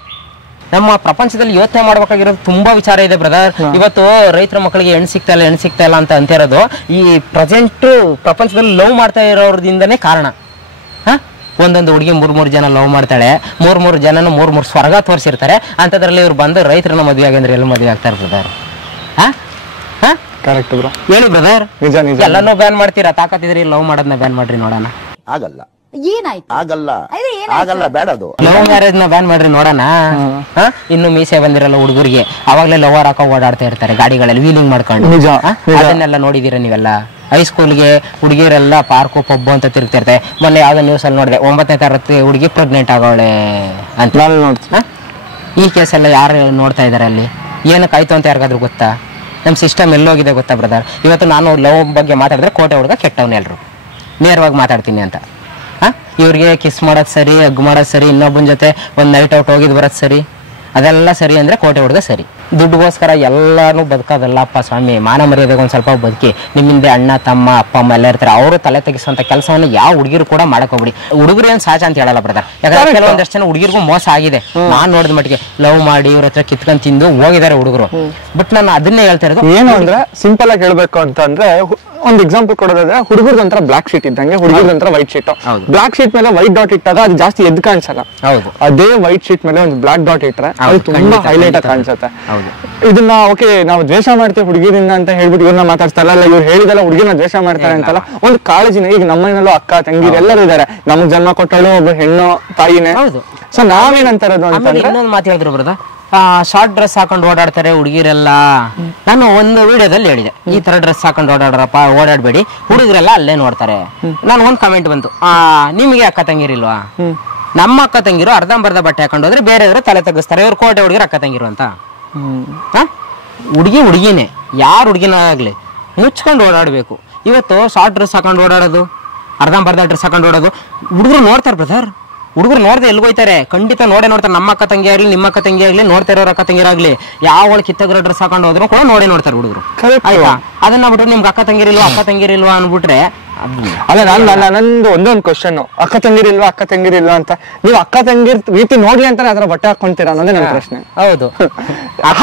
ನಮ್ಮ ಪ್ರಪಂಚದಲ್ಲಿ ಯೋಚನೆ ಮಾಡ್ಬೇಕಾಗಿರೋದು ತುಂಬಾ ವಿಚಾರ ಇದೆ ಬ್ರದರ್. ಇವತ್ತು ರೈತರ ಮಕ್ಕಳಿಗೆ ಹೆಣ್ಣು ಸಿಗ್ತಾ ಇಲ್ಲ ಅಂತ ಅಂತಿರೋದು ಈ ಪ್ರೆಸೆಂಟ್ ಪ್ರಪಂಚದಲ್ಲಿ ಲವ್ ಮಾಡ್ತಾ ಇರೋದ್ರಿಂದನೇ ಕಾರಣ. ಒಂದೊಂದು ಹುಡುಗಿ 3 ಜನ ಲವ್ ಮಾಡ್ತಾಳೆ, 3 ಜನನು 3 ಸ್ವರ್ಗ ತೋರಿಸಿರ್ತಾರೆ. ಅಂತದ್ರಲ್ಲಿ ಇವ್ರು ಬಂದು ರೈತರನ್ನ ಮದುವೆ ಆಗಿದ್ರೆ ಎಲ್ಲ ಮದುವೆ ಆಗ್ತಾರೆ ಬ್ರದರ್. ಕರೆಕ್ಟ್ ಬ್ರೋ, ಹೇಳಿ ಬ್ರದರ್. ಎಲ್ಲಾನು ಬ್ಯಾನ್ ಮಾಡ್ತೀರಾ? ತಾಕತ್ತಿದ್ರಿ ಲವ್ ಮಾಡೋದನ್ನ ಬ್ಯಾನ್ ಮಾಡ್ರಿ ನೋಡೋಣ. ಆಗಲ್ಲ, ಆಗಲ್ಲ, ಬೇಡದು. ಲವ್ ಮ್ಯಾರೇಜ್ ನ ಬ್ಯಾನ್ ಮಾಡ್ರಿ ನೋಡೋಣ. ಇನ್ನು ಮೀಸೆ ಬಂದಿರಲ್ಲ ಹುಡುಗರಿಗೆ, ಅವಾಗ್ಲೇ ಲವರ್ ಹಾಕೋ ಓಡಾಡ್ತಾ ಇರ್ತಾರೆ ಗಾಡಿಗಳಲ್ಲಿ ವೀಲಿಂಗ್ ಮಾಡ್ಕೊಂಡು. ಅದನ್ನೆಲ್ಲ ನೋಡಿದೀರ ನೀವೆಲ್ಲ? ಹೈಸ್ಕೂಲ್ಗೆ ಹುಡುಗಿಯರೆಲ್ಲ ಪಾರ್ಕು ಪಬ್ಬು ಅಂತ ತಿರುಗ್ತಿರ್ತಾರೆ. ಮೊನ್ನೆ ಯಾವ್ದೋ ನ್ಯೂಸ್ ಅಲ್ಲಿ ನೋಡಿದೆ, 9ನೇ ತರಗತಿ ಹುಡುಗಿ ಪ್ರೆಗ್ನೆಂಟ್ ಆಗೋಳೆ ಅಂತ. ಈ ಕೇಸೆಲ್ಲ ಯಾರು ನೋಡ್ತಾ ಇದಾರೆ ಅಲ್ಲಿ? ಏನಕ್ಕಾಯ್ತು ಅಂತ ಯಾರಿಗಾದ್ರೂ ಗೊತ್ತಾ? ನಮ್ ಸಿಸ್ಟಮ್ ಎಲ್ಲೋಗಿದೆ ಗೊತ್ತಾ ಬ್ರದರ್? ಇವತ್ತು ನಾನು ಲವ್ ಬಗ್ಗೆ ಮಾತಾಡಿದ್ರೆ ಕೋಟೆ ಹುಡುಗ ಕೆಟ್ಟವ್ನ ಎಲ್ರು ನೇರವಾಗಿ ಮಾತಾಡ್ತೀನಿ ಅಂತ. ಇವ್ರಿಗೆ ಕಿಸ್ ಮಾಡೋದು ಸರಿ, ಹಗ್ ಮಾಡೋದು ಸರಿ, ಇನ್ನೊಬ್ಬನ ಜೊತೆ ಒಂದ್ ನೈಟ್ ಔಟ್ ಹೋಗಿದ್ ಬರೋದು ಸರಿ, ಅದೆಲ್ಲ ಸರಿ ಅಂದ್ರೆ ಕೋಟೆ ಹುಡುಗ ಸರಿ. ದುಡ್ಡುಗೋಸ್ಕರ ಎಲ್ಲಾನು ಬದುಕೋದಲ್ಲಪ್ಪ ಸ್ವಾಮಿ. ಮಾನ ಮರ್ಯಾದೆಗೆ ಒಂದ್ ಸ್ವಲ್ಪ ಬದುಕಿ. ನಿಮ್ಮಿಂದ ಅಣ್ಣ ತಮ್ಮ ಅಪ್ಪ ಅಮ್ಮ ಎಲ್ಲ ಇರ್ತಾರೆ. ಅವರು ತಲೆ ತೆಗಿಸುವಂತ ಕೆಲಸವನ್ನು ಯಾವ ಹುಡುಗಿರು ಕೂಡ ಮಾಡಕ್ ಹೋಗ್ಬಿಡಿ. ಹುಡುಗರು ಏನ್ ಸಾಚ ಅಂತ ಹೇಳಲ್ಲ ಬ್ರದರ್. ಯಾಕಂದ್ರೆ ಕೆಲವೊಂದಷ್ಟು ಜನ ಹುಡುಗಿರ್ಗೂ ಮೋಸ ಆಗಿದೆ. ನಾನ್ ನೋಡಿದ ಮಟ್ಟಿಗೆ ಲವ್ ಮಾಡಿ ಇವ್ರ ಹತ್ರ ಕಿತ್ಕೊಂಡ್ ತಿಂದು ಹೋಗಿದ್ದಾರೆ ಹುಡುಗರು. ಬಟ್ ನಾನು ಅದನ್ನೇ ಹೇಳ್ತಾ ಇರೋದು ಏನು ಅಂದ್ರೆ, ಸಿಂಪಲ್ ಆಗಿ ಹೇಳ್ಬೇಕು ಅಂತಂದ್ರೆ, ಒಂದ್ ಎಕ್ಸಾಂಪಲ್ ಕೊಡೋದಾದ್ರೆ, ಹುಡುಗರ ಒಂಥರ ಬ್ಲಾಕ್ ಶೀಟ್ ಇದ್ದಂಗೆ, ಹುಡುಗರ ಒಂಥರ ವೈಟ್ ಶೀಟ್. ಬ್ಲಾಕ್ ಶೀಟ್ ಮೇಲೆ ವೈಟ್ ಡಾಟ್ ಇಟ್ಟಾಗ ಅದು ಜಾಸ್ತಿ ಎದ್ದು ಕಾಣಿಸಲ್ಲ. ಅದೇ ವೈಟ್ ಶೀಟ್ ಮೇಲೆ ಒಂದು ಬ್ಲಾಕ್ ಡಾಟ್ ಇಟ್ರೆ ಅದು ತುಂಬಾ ಹೈಲೈಟ್ ಆಗಿ ಕಾಣಿಸುತ್ತೆ. ಇದನ್ನ ಓಕೆ ನಾವು ದ್ವೇಷ ಮಾಡ್ತೀವಿ ಹುಡುಗಿರಿಂದ ಅಂತ ಹೇಳ್ಬಿಟ್ಟು ಇವ್ರನ್ನ ಮಾತಾಡ್ತಾರಲ್ಲ, ಇವ್ರು ಹೇಳಿದಲ್ಲ ಹುಡುಗಿನ ದ್ವೇಷ ಮಾಡ್ತಾರೆ ಅಂತಲ್ಲ. ಒಂದು ಕಾಳಜಿನ. ಈಗ ನಮ್ಮನೇಲೂ ಅಕ್ಕ ತಂಗಿರು ಎಲ್ಲರೂ ಇದಾರೆ. ನಮಗ್ ಜನ್ಮ ಕೊಟ್ಟಳು ಒಬ್ಬ ಹೆಣ್ಣು ತಾಯಿನೇ. ಸೊ ನಾವೇನಂತಾರದು ಅಂತಂದ್ರೆ, ಇನ್ನೊಂದು ಮಾತು ಹೇಳಿದ್ರು ಬ್ರದರ್, ಶಾರ್ಟ್ ಡ್ರೆಸ್ ಹಾಕೊಂಡು ಓಡಾಡ್ತಾರೆ ಹುಡುಗಿರೆಲ್ಲ. ನಾನು ಒಂದು ವಿಡಿಯೋದಲ್ಲಿ ಹೇಳಿದೆ, ಈ ತರ ಡ್ರೆಸ್ ಹಾಕೊಂಡು ಓಡಾಡ್ರಪ್ಪ, ಓಡಾಡ್ಬೇಡಿ, ಹುಡುಗರೆಲ್ಲ ಅಲ್ಲೇ ನೋಡ್ತಾರೆ. ನಾನು ಒಂದ್ ಕಮೆಂಟ್ ಬಂತು, ನಿಮ್ಗೆ ಅಕ್ಕ ತಂಗಿರಿಲ್ವಾ? ನಮ್ಮ ಅಕ್ಕ ತಂಗಿರು ಅರ್ಧಂಬರ್ಧ ಬಟ್ಟೆ ಹಾಕೊಂಡು ಹೋದ್ರೆ ಬೇರೆಯವರು ತಲೆ ತಗ್ಗಿಸ್ತಾರೆ. ಇವ್ರು ಕೋಟೆ ಹುಡುಗಿರು ಅಕ್ಕ ತಂಗಿರು ಅಂತ. ಹುಡುಗಿನೇ, ಯಾರು ಹುಡುಗಿನ ಆಗ್ಲಿ ಮುಚ್ಕೊಂಡು ಓಡಾಡ್ಬೇಕು. ಇವತ್ತು ಶಾರ್ಟ್ ಡ್ರೆಸ್ ಹಾಕೊಂಡು ಓಡಾಡೋದು, ಅರ್ಧಂಬರ್ಧ ಡ್ರೆಸ್ ಹಾಕೊಂಡು ಓಡೋದು ಹುಡುಗರು ನೋಡ್ತಾರೆ ಬ್ರದರ್. ಹುಡುಗರು ನೋಡ್ದೆ ಎಲ್ಗೋಯ್ತಾರೆ, ಖಂಡಿತ ನೋಡ್ತಾರೆ. ನಮ್ಮ ಅಕ್ಕ ತಂಗಿ ಆಗ್ಲಿ, ನಿಮ್ಮ ಅಕ್ಕ ತಂಗಿ ಆಗ್ಲಿ, ನೋಡ್ತಾ ಇರೋರ ಅಕ್ಕ ತಂಗಿರಾಗ್ಲಿ, ಯಾವ ಕಿತ್ತಗರ ಡ್ರೆಸ್ ಹಾಕೊಂಡು ಹೋದ್ರು ಕೂಡ ನೋಡ್ತಾರೆ ಹುಡುಗರು. ಆಯ್ತಾ? ಅದನ್ನ ಬಿಟ್ರೆ ನಿಮ್ಗೆ ಅಕ್ಕ ತಂಗಿರಿಲ್ವಾ ಅನ್ಬಿಟ್ರೆ ಅಲ್ಲ, ನಂದು ಒಂದೊಂದು ಕ್ವಶನ್, ಅಕ್ಕ ತಂಗಿರಿಲ್ವಾ ಅಂತ. ನೀವು ಅಕ್ಕ ತಂಗಿರ್ ರೀತಿ ನೋಡ್ಲಿ ಅಂತಾನೆ ಅದರ ಬಟ್ಟೆ ಹಾಕೊಂತೀರಾ ಅನ್ನೋದೇ ನನ್ನ ಪ್ರಶ್ನೆ. ಹೌದು,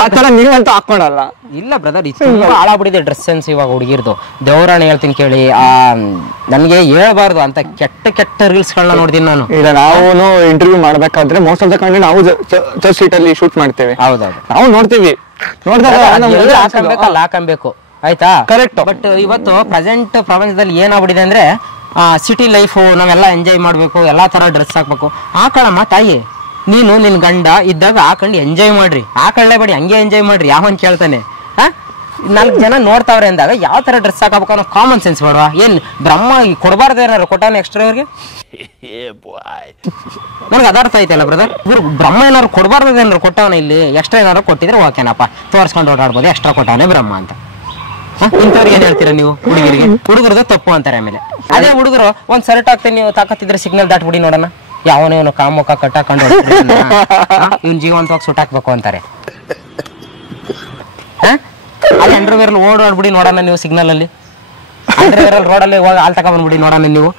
ಆತರ ನೀವಂತೂ ಹಾಕೊಳಲ್ಲ. ಇಲ್ಲ ಬ್ರದರ್, ತುಂಬಾ ಹಾಳಾಗ್ಬಿಟ್ಟಿದೆ ಡ್ರೆಸ್ ಸೆನ್ಸ್ ಇವಾಗ ಹುಡುಗಿರ್ದು. ದೇವರಾಣಿ ಹೇಳ್ತೀನಿ ಕೇಳಿ, ನನ್ಗೆ ಹೇಳ್ಬಾರ್ದು ಅಂತ ಕೆಟ್ಟ ರೀಲ್ಸ್ ಗಳನ್ನ ನೋಡ್ತೀನಿ ನಾನು. ಇಲ್ಲ, ನಾವು ಇಂಟರ್ವ್ಯೂ ಮಾಡ್ಬೇಕಾದ್ರೆ ಮೋಸ್ಟ್ ಆಫ್ ದ ಕಂಟೆಂಟ್ ನಾವು ಚರ್ಚ್ ಸೀಟ್ ಅಲ್ಲಿ ಶೂಟ್ ಮಾಡ್ತೇವೆ. ಹೌದೌದು, ನಾವು ನೋಡ್ತೀವಿ. ಹಾಕಬೇಕು ಆಯ್ತಾ? ಕರೆಕ್ಟ್. ಬಟ್ ಇವತ್ತು ಪ್ರೆಸೆಂಟ್ ಪ್ರಪಂಚದಲ್ಲಿ ಏನಾಗ್ಬಿಟ್ಟಿದೆ ಅಂದ್ರೆ, ಸಿಟಿ ಲೈಫು ನಾವೆಲ್ಲ ಎಂಜಾಯ್ ಮಾಡ್ಬೇಕು, ಎಲ್ಲಾ ತರ ಡ್ರೆಸ್ ಹಾಕ್ಬೇಕು. ಹಾಕಳಮ್ಮ ತಾಯಿ, ನೀನು ನಿನ್ ಗಂಡ ಇದ್ದಾಗ ಹಾಕೊಂಡು ಎಂಜಾಯ್ ಮಾಡ್ರಿ, ಹಾಕೊಳ್ಳೇಬೇಡಿ, ಹಂಗೆ ಎಂಜಾಯ್ ಮಾಡ್ರಿ. ಯಾವನ್ ಕೇಳ್ತಾನೆ? 4 ಜನ ನೋಡ್ತಾವ್ರೆ ಅಂದಾಗ ಯಾವ ತರ ಡ್ರೆಸ್ ಹಾಕಬೇಕು ಅನ್ನೋ ಕಾಮನ್ ಸೆನ್ಸ್ ಬೇಡವಾ? ಏನ್ ಬ್ರಹ್ಮ ಕೊಡಬಾರ್ದು ಏನಾರು ಕೊಟ್ಟಾನ ಎಕ್ಸ್ಟ್ರಾ ಅವ್ರಿಗೆ? ನನಗೆ ಅದಾರ್ಥ ಐತಲ್ಲ ಬ್ರದರ್, ಇವ್ರು ಬ್ರಹ್ಮ ಏನಾರು ಕೊಡಬಾರ್ದು ಏನಾರು ಕೊಟ್ಟವನ, ಇಲ್ಲಿ ಎಕ್ಸ್ಟ್ರಾ ಏನಾರು ಕೊಟ್ಟಿದ್ರೆ ಓಕೆನಪ್ಪ, ತೋರಿಸ್ಕೊಂಡು ಓಡಾಡ್ಬೋದು, ಎಕ್ಸ್ಟ್ರಾ ಕೊಟ್ಟವನೇ ಬ್ರಹ್ಮ ಅಂತ. ಇಂಥವ್ರಿಗೆ ಏನ್ ಹೇಳ್ತೀರಾ ನೀವು? ಹುಡುಗರದು ತಪ್ಪು ಅಂತಾರೆ. ಆಮೇಲೆ ಅದೇ ಹುಡುಗರು ಒಂದ್ ಸರ್ಟ್ ಹಾಕ್ತೀನಿ, ನೀವು ತಾಕತ್ತಿದ್ರೆ ಸಿಗ್ನಲ್ ದಾಟ್ಬಿಡಿ ನೋಡೋಣ, ಯಾವನೇವನು ಕಾಮುಕ ಕಟ್ಟಾಕೊಂಡು ಇವ್ನ ಜೀವಂತವಾಗಿ ಸುಟ್ಟಾಕ್ಬೇಕು ಅಂತಾರೆ. ಅದೇ ಅಂಡರ್ವೇರ್ ಓಡಾಡ್ಬಿಡಿ ನೋಡೋಣ ನೀವು, ಸಿಗ್ನಲ್ ಅಲ್ಲಿ ಅಂಡರ್ವೇರ್ ರೋಡಲ್ಲಿ ಹೋಗಿ ಹಾಲ್ ತಗೊಂಡ್ಬಿಡಿ ನೋಡೋಣ ನೀವು.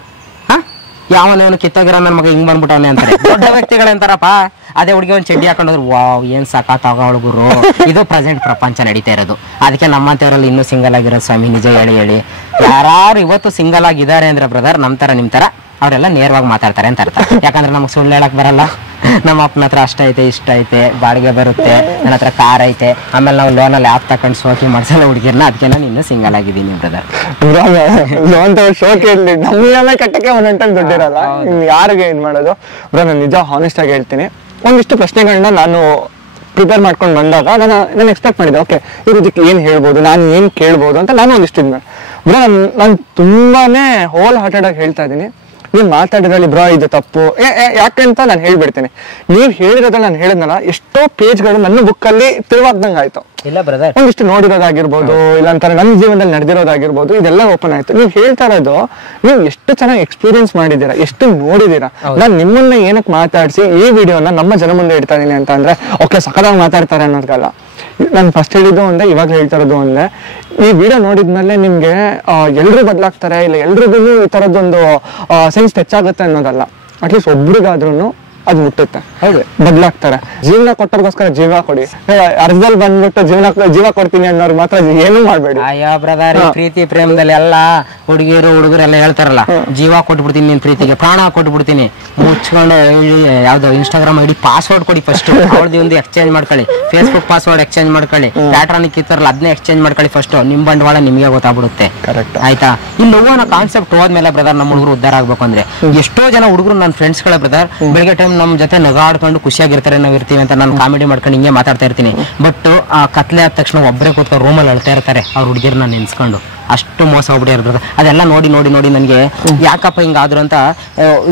ಯಾವನೇವನು ಕಿತ್ತಾಗಿರೋ ನನ್ನ ಮಗ ಹಿಂಗ್ ಬಂದ್ಬಿಟ್ಟವನೆ ಅಂತಾರೆ. ದೊಡ್ಡ ವ್ಯಕ್ತಿಗಳಂತಾರಪ್ಪ. ಅದೇ ಹುಡುಗಿ ಒಂದ್ ಚಡ್ಡಿ ಹಾಕೊಂಡ್ರು, ವಾವ್ ಏನ್ ಸಾಕಾಗ ಹುಡುಗರು. ಇದು ಪ್ರೆಸೆಂಟ್ ಪ್ರಪಂಚ ನಡೀತಾ ಇರೋದು. ಅದಕ್ಕೆ ನಮ್ಮಂತವರಲ್ಲಿ ಇನ್ನೂ ಸಿಂಗಲ್ ಆಗಿರೋ ಸ್ವಾಮಿ, ನಿಜ ಹೇಳಿ ಯಾರು ಇವತ್ತು ಸಿಂಗಲ್ ಆಗಿದ್ದಾರೆ ಅಂದ್ರೆ ಬ್ರದರ್, ನಮ್ ತರ ನಿಮ್ ತರ ಅವರೆಲ್ಲ ನೇರವಾಗಿ ಮಾತಾಡ್ತಾರೆ ಅಂತ ಅರ್ಥ. ಯಾಕಂದ್ರೆ ನಮ್ಗೆ ಸುಳ್ಳು ಹೇಳಕ್ ಬರಲ್ಲ. ನಮ್ಮ ಅಪ್ಪನ ಹತ್ರ ಅಷ್ಟ ಐತೆ ಇಷ್ಟ ಐತೆ, ಬಾಡಿಗೆ ಬರುತ್ತೆ, ನನ್ನ ಹತ್ರ ಕಾರ್ ಐತೆ, ಆಮೇಲೆ ನಾವು ಲೋನಲ್ಲಿ ಆಪ್ ತಕೊಂಡು ಶೋಕಿ ಮಾಡ್ಸಲ್ಲ ಹುಡುಗಿರ್ನ. ಅದಕ್ಕೆ ನಾನು ಇನ್ನೂ ಸಿಂಗಲ್ ಆಗಿದ್ದೀನಿ ಬ್ರದರ್. ಲೋನ್ ಶೋಕಿ ಇರ್ಲಿ, ನಮ್ಮ ಕಟ್ಟಕ್ಕೆ ಒಂದೊಂಟಲ್ಲಿ ದುಡ್ಡಿರಲ್ಲ, ಯಾರಿಗೆ ಏನ್ ಮಾಡೋದು ಬ್ರೋ. ನಾನು ನಿಜ ಹಾನೆಸ್ಟ್ ಆಗಿ ಹೇಳ್ತೀನಿ, ಒಂದಿಷ್ಟು ಪ್ರಶ್ನೆಗಳನ್ನ ನಾನು ಪ್ರಿಪೇರ್ ಮಾಡ್ಕೊಂಡು ಬಂದಾಗ ನಾನು ಎಕ್ಸ್ಪೆಕ್ಟ್ ಮಾಡಿದ್ದೆ, ಓಕೆ ಇವ್ರು ಇದಕ್ಕೆ ಏನ್ ಹೇಳ್ಬೋದು, ನಾನು ಏನ್ ಕೇಳ್ಬೋದು ಅಂತ ನಾನು ಒಂದಿಷ್ಟು ಬ್ರೋ. ನಾನು ತುಂಬಾನೇ ಹೋಲ್ ಹಾರ್ಟೆಡ್ ಆಗಿ ಹೇಳ್ತಾ ಇದ್ದೀನಿ, ನೀವು ಮಾತಾಡಿದ್ರಲ್ಲಿ ಬ್ರೋ ಇದು ತಪ್ಪು ಯಾಕಂತ ನಾನು ಹೇಳ್ಬಿಡ್ತೀನಿ. ನೀವು ಹೇಳಿರೋದ್ರಲ್ಲಿ ನಾನು ಹೇಳಿದ್ನಲ್ಲ, ಎಷ್ಟೋ ಪೇಜ್ಗಳು ನನ್ನ ಬುಕ್ಕಲ್ಲಿ ತಿರುವಾಗ್ದಂಗೆ ಆಯ್ತು. ಇಲ್ಲ ಬ್ರದರ್, ಒಂದಿಷ್ಟು ನೋಡಿರೋದಾಗಿರ್ಬೋದು, ಇಲ್ಲ ಅಂತಾರೆ ನನ್ನ ಜೀವನದಲ್ಲಿ ನಡೆದಿರೋದಾಗಿರ್ಬೋದು, ಇದೆಲ್ಲ ಓಪನ್ ಆಯ್ತು. ನೀವು ಹೇಳ್ತಾ ಇರೋದು, ನೀವು ಎಷ್ಟು ಚೆನ್ನಾಗಿ ಎಕ್ಸ್ಪೀರಿಯನ್ಸ್ ಮಾಡಿದ್ದೀರಾ, ಎಷ್ಟು ನೋಡಿದೀರಾ. ನಾನು ನಿಮ್ಮನ್ನ ಏನಕ್ಕೆ ಮಾತಾಡಿಸಿ ಈ ವಿಡಿಯೋನ ನಮ್ಮ ಜನ ಮುಂದೆ ಇಡ್ತಾ ಇದೀನಿ ಅಂತ ಅಂದ್ರೆ, ಓಕೆ ಸಖತ್ತಾಗಿ ಮಾತಾಡ್ತಾರೆ ಅನ್ನೋದಕ್ಕಲ್ಲ. ನಾನು ಫಸ್ಟ್ ಹೇಳಿದ್ದು ಒಂದೇ, ಇವಾಗ ಹೇಳ್ತಾ ಇರೋದು ಒಂದೇ. ಈ ವಿಡಿಯೋ ನೋಡಿದ್ಮೇಲೆ ನಿಮ್ಗೆ ಎಲ್ರು ಬದಲಾಗ್ತಾರೆ, ಇಲ್ಲ ಎಲ್ರಿಗೂ ಈ ತರದೊಂದು ಸೆನ್ಸ್ ಹೆಚ್ಚಾಗುತ್ತೆ ಅನ್ನೋದಲ್ಲ. ಅಟ್ಲೀಸ್ಟ್ ಒಬ್ರಿಗಾದ್ರೂ ಅದು ಮುಟ್ಟುತ್ತೆ, ಹೌದು ಬದಲಾಗ್ತಾರೆ. ಜೀವನ ಕೊಟ್ಟೋರ್ಗೋಸ್ಕರ ಜೀವ ಕೊಡಿ, ಅರ್ಧದಲ್ಲಿ ಬಂದ್ಬಿಟ್ಟು ಜೀವ ಕೊಡ್ತೀನಿ ಅನ್ನೋರು ಮಾತ್ರ ಏನೂ ಮಾಡ್ಬೇಡಿ. ಅಯ್ಯೋ ಬ್ರದರ್, ಪ್ರೀತಿ ಪ್ರೇಮದಲ್ಲಿ ಎಲ್ಲ ಹುಡುಗರು ಎಲ್ಲ ಹೇಳ್ತಾರಲ್ಲ, ಜೀವ ಕೊಟ್ಬಿಡ್ತೀನಿ ನಿನ್ ಪ್ರೀತಿಗೆ, ಪ್ರಾಣ ಕೊಟ್ಬಿಡ್ತೀನಿ, ಮುಚ್ಕೊಂಡು ಯಾವ್ದೋ ಇನ್ಸ್ಟಾಗ್ರಾಮ್ ಐಡಿ ಪಾಸ್ವರ್ಡ್ ಕೊಡಿ ಫಸ್ಟ್, ಅವ್ರದ್ದು ಒಂದು ಎಕ್ಸ್ಚೇಂಜ್ ಮಾಡ್ಕೊಳ್ಳಿ, ಫೇಸ್ಬುಕ್ ಪಾಸ್ವರ್ಡ್ ಎಕ್ಸ್ಚೇಂಜ್ ಮಾಡ್ಕೊಳ್ಳಿ, ಪ್ಯಾಟ್ರಾನಿಕ್ ಇರ್ತಾರಲ್ಲ ಅದನ್ನೇ ಎಕ್ಸ್ಚೇಂಜ್ ಮಾಡ್ಕೊಳ್ಳಿ ಫಸ್ಟ್. ನಿಮ್ ಬಂಡವಾಳ ನಿಮ್ಗೆ ಗೊತ್ತಾಗ್ಬಿಡುತ್ತೆ, ಆಯ್ತಾ? ಈ ನೋವನ್ನ ಕಾನ್ಸೆಪ್ಟ್ ಹೋದ್ಮೇಲೆ ಬ್ರದರ್ ನಮ್ಮ ಹುಡುಗರು ಉದ್ದಾರ ಆಗ್ಬೇಕು ಅಂದ್ರೆ, ಎಷ್ಟೋ ಜನ ಹುಡುಗರು ನನ್ನ ಫ್ರೆಂಡ್ಸ್ ಗಳ ಬ್ರದರ್ ಬೆಳಗ್ಗೆ ಟೈಮ್ ನಮ್ಮ ಜೊತೆ ನಗಾಡ್ಕೊಂಡು ಖುಷಿಯಾಗಿರ್ತಾರೆ, ನಾವ್ ಇರ್ತೀವಿ ಅಂತ ನಾನು ಕಾಮಿಡಿ ಮಾಡ್ಕೊಂಡು ಹಿಂಗೆ ಮಾತಾಡ್ತಾ ಇರ್ತೀನಿ. ಬಟ್ ಆ ಕತ್ಲೆ ಆದ ತಕ್ಷಣ ಒಬ್ಬರೇ ಕೂತ್ಕೊಂಡು ರೂಮಲ್ಲಿ ಅಳ್ತಾ ಇರ್ತಾರೆ ಅವ್ರ ಹುಡುಗಿರ್ನ ನೆನ್ಸ್ಕೊಂಡು. ಅಷ್ಟು ಮೋಸ ಹೋಗ್ಬಿಟ್ಟಿರ್ತಾರೆ. ಅದೆಲ್ಲ ನೋಡಿ ನನಗೆ ಯಾಕಪ್ಪ ಹಿಂಗಾದ್ರು ಅಂತ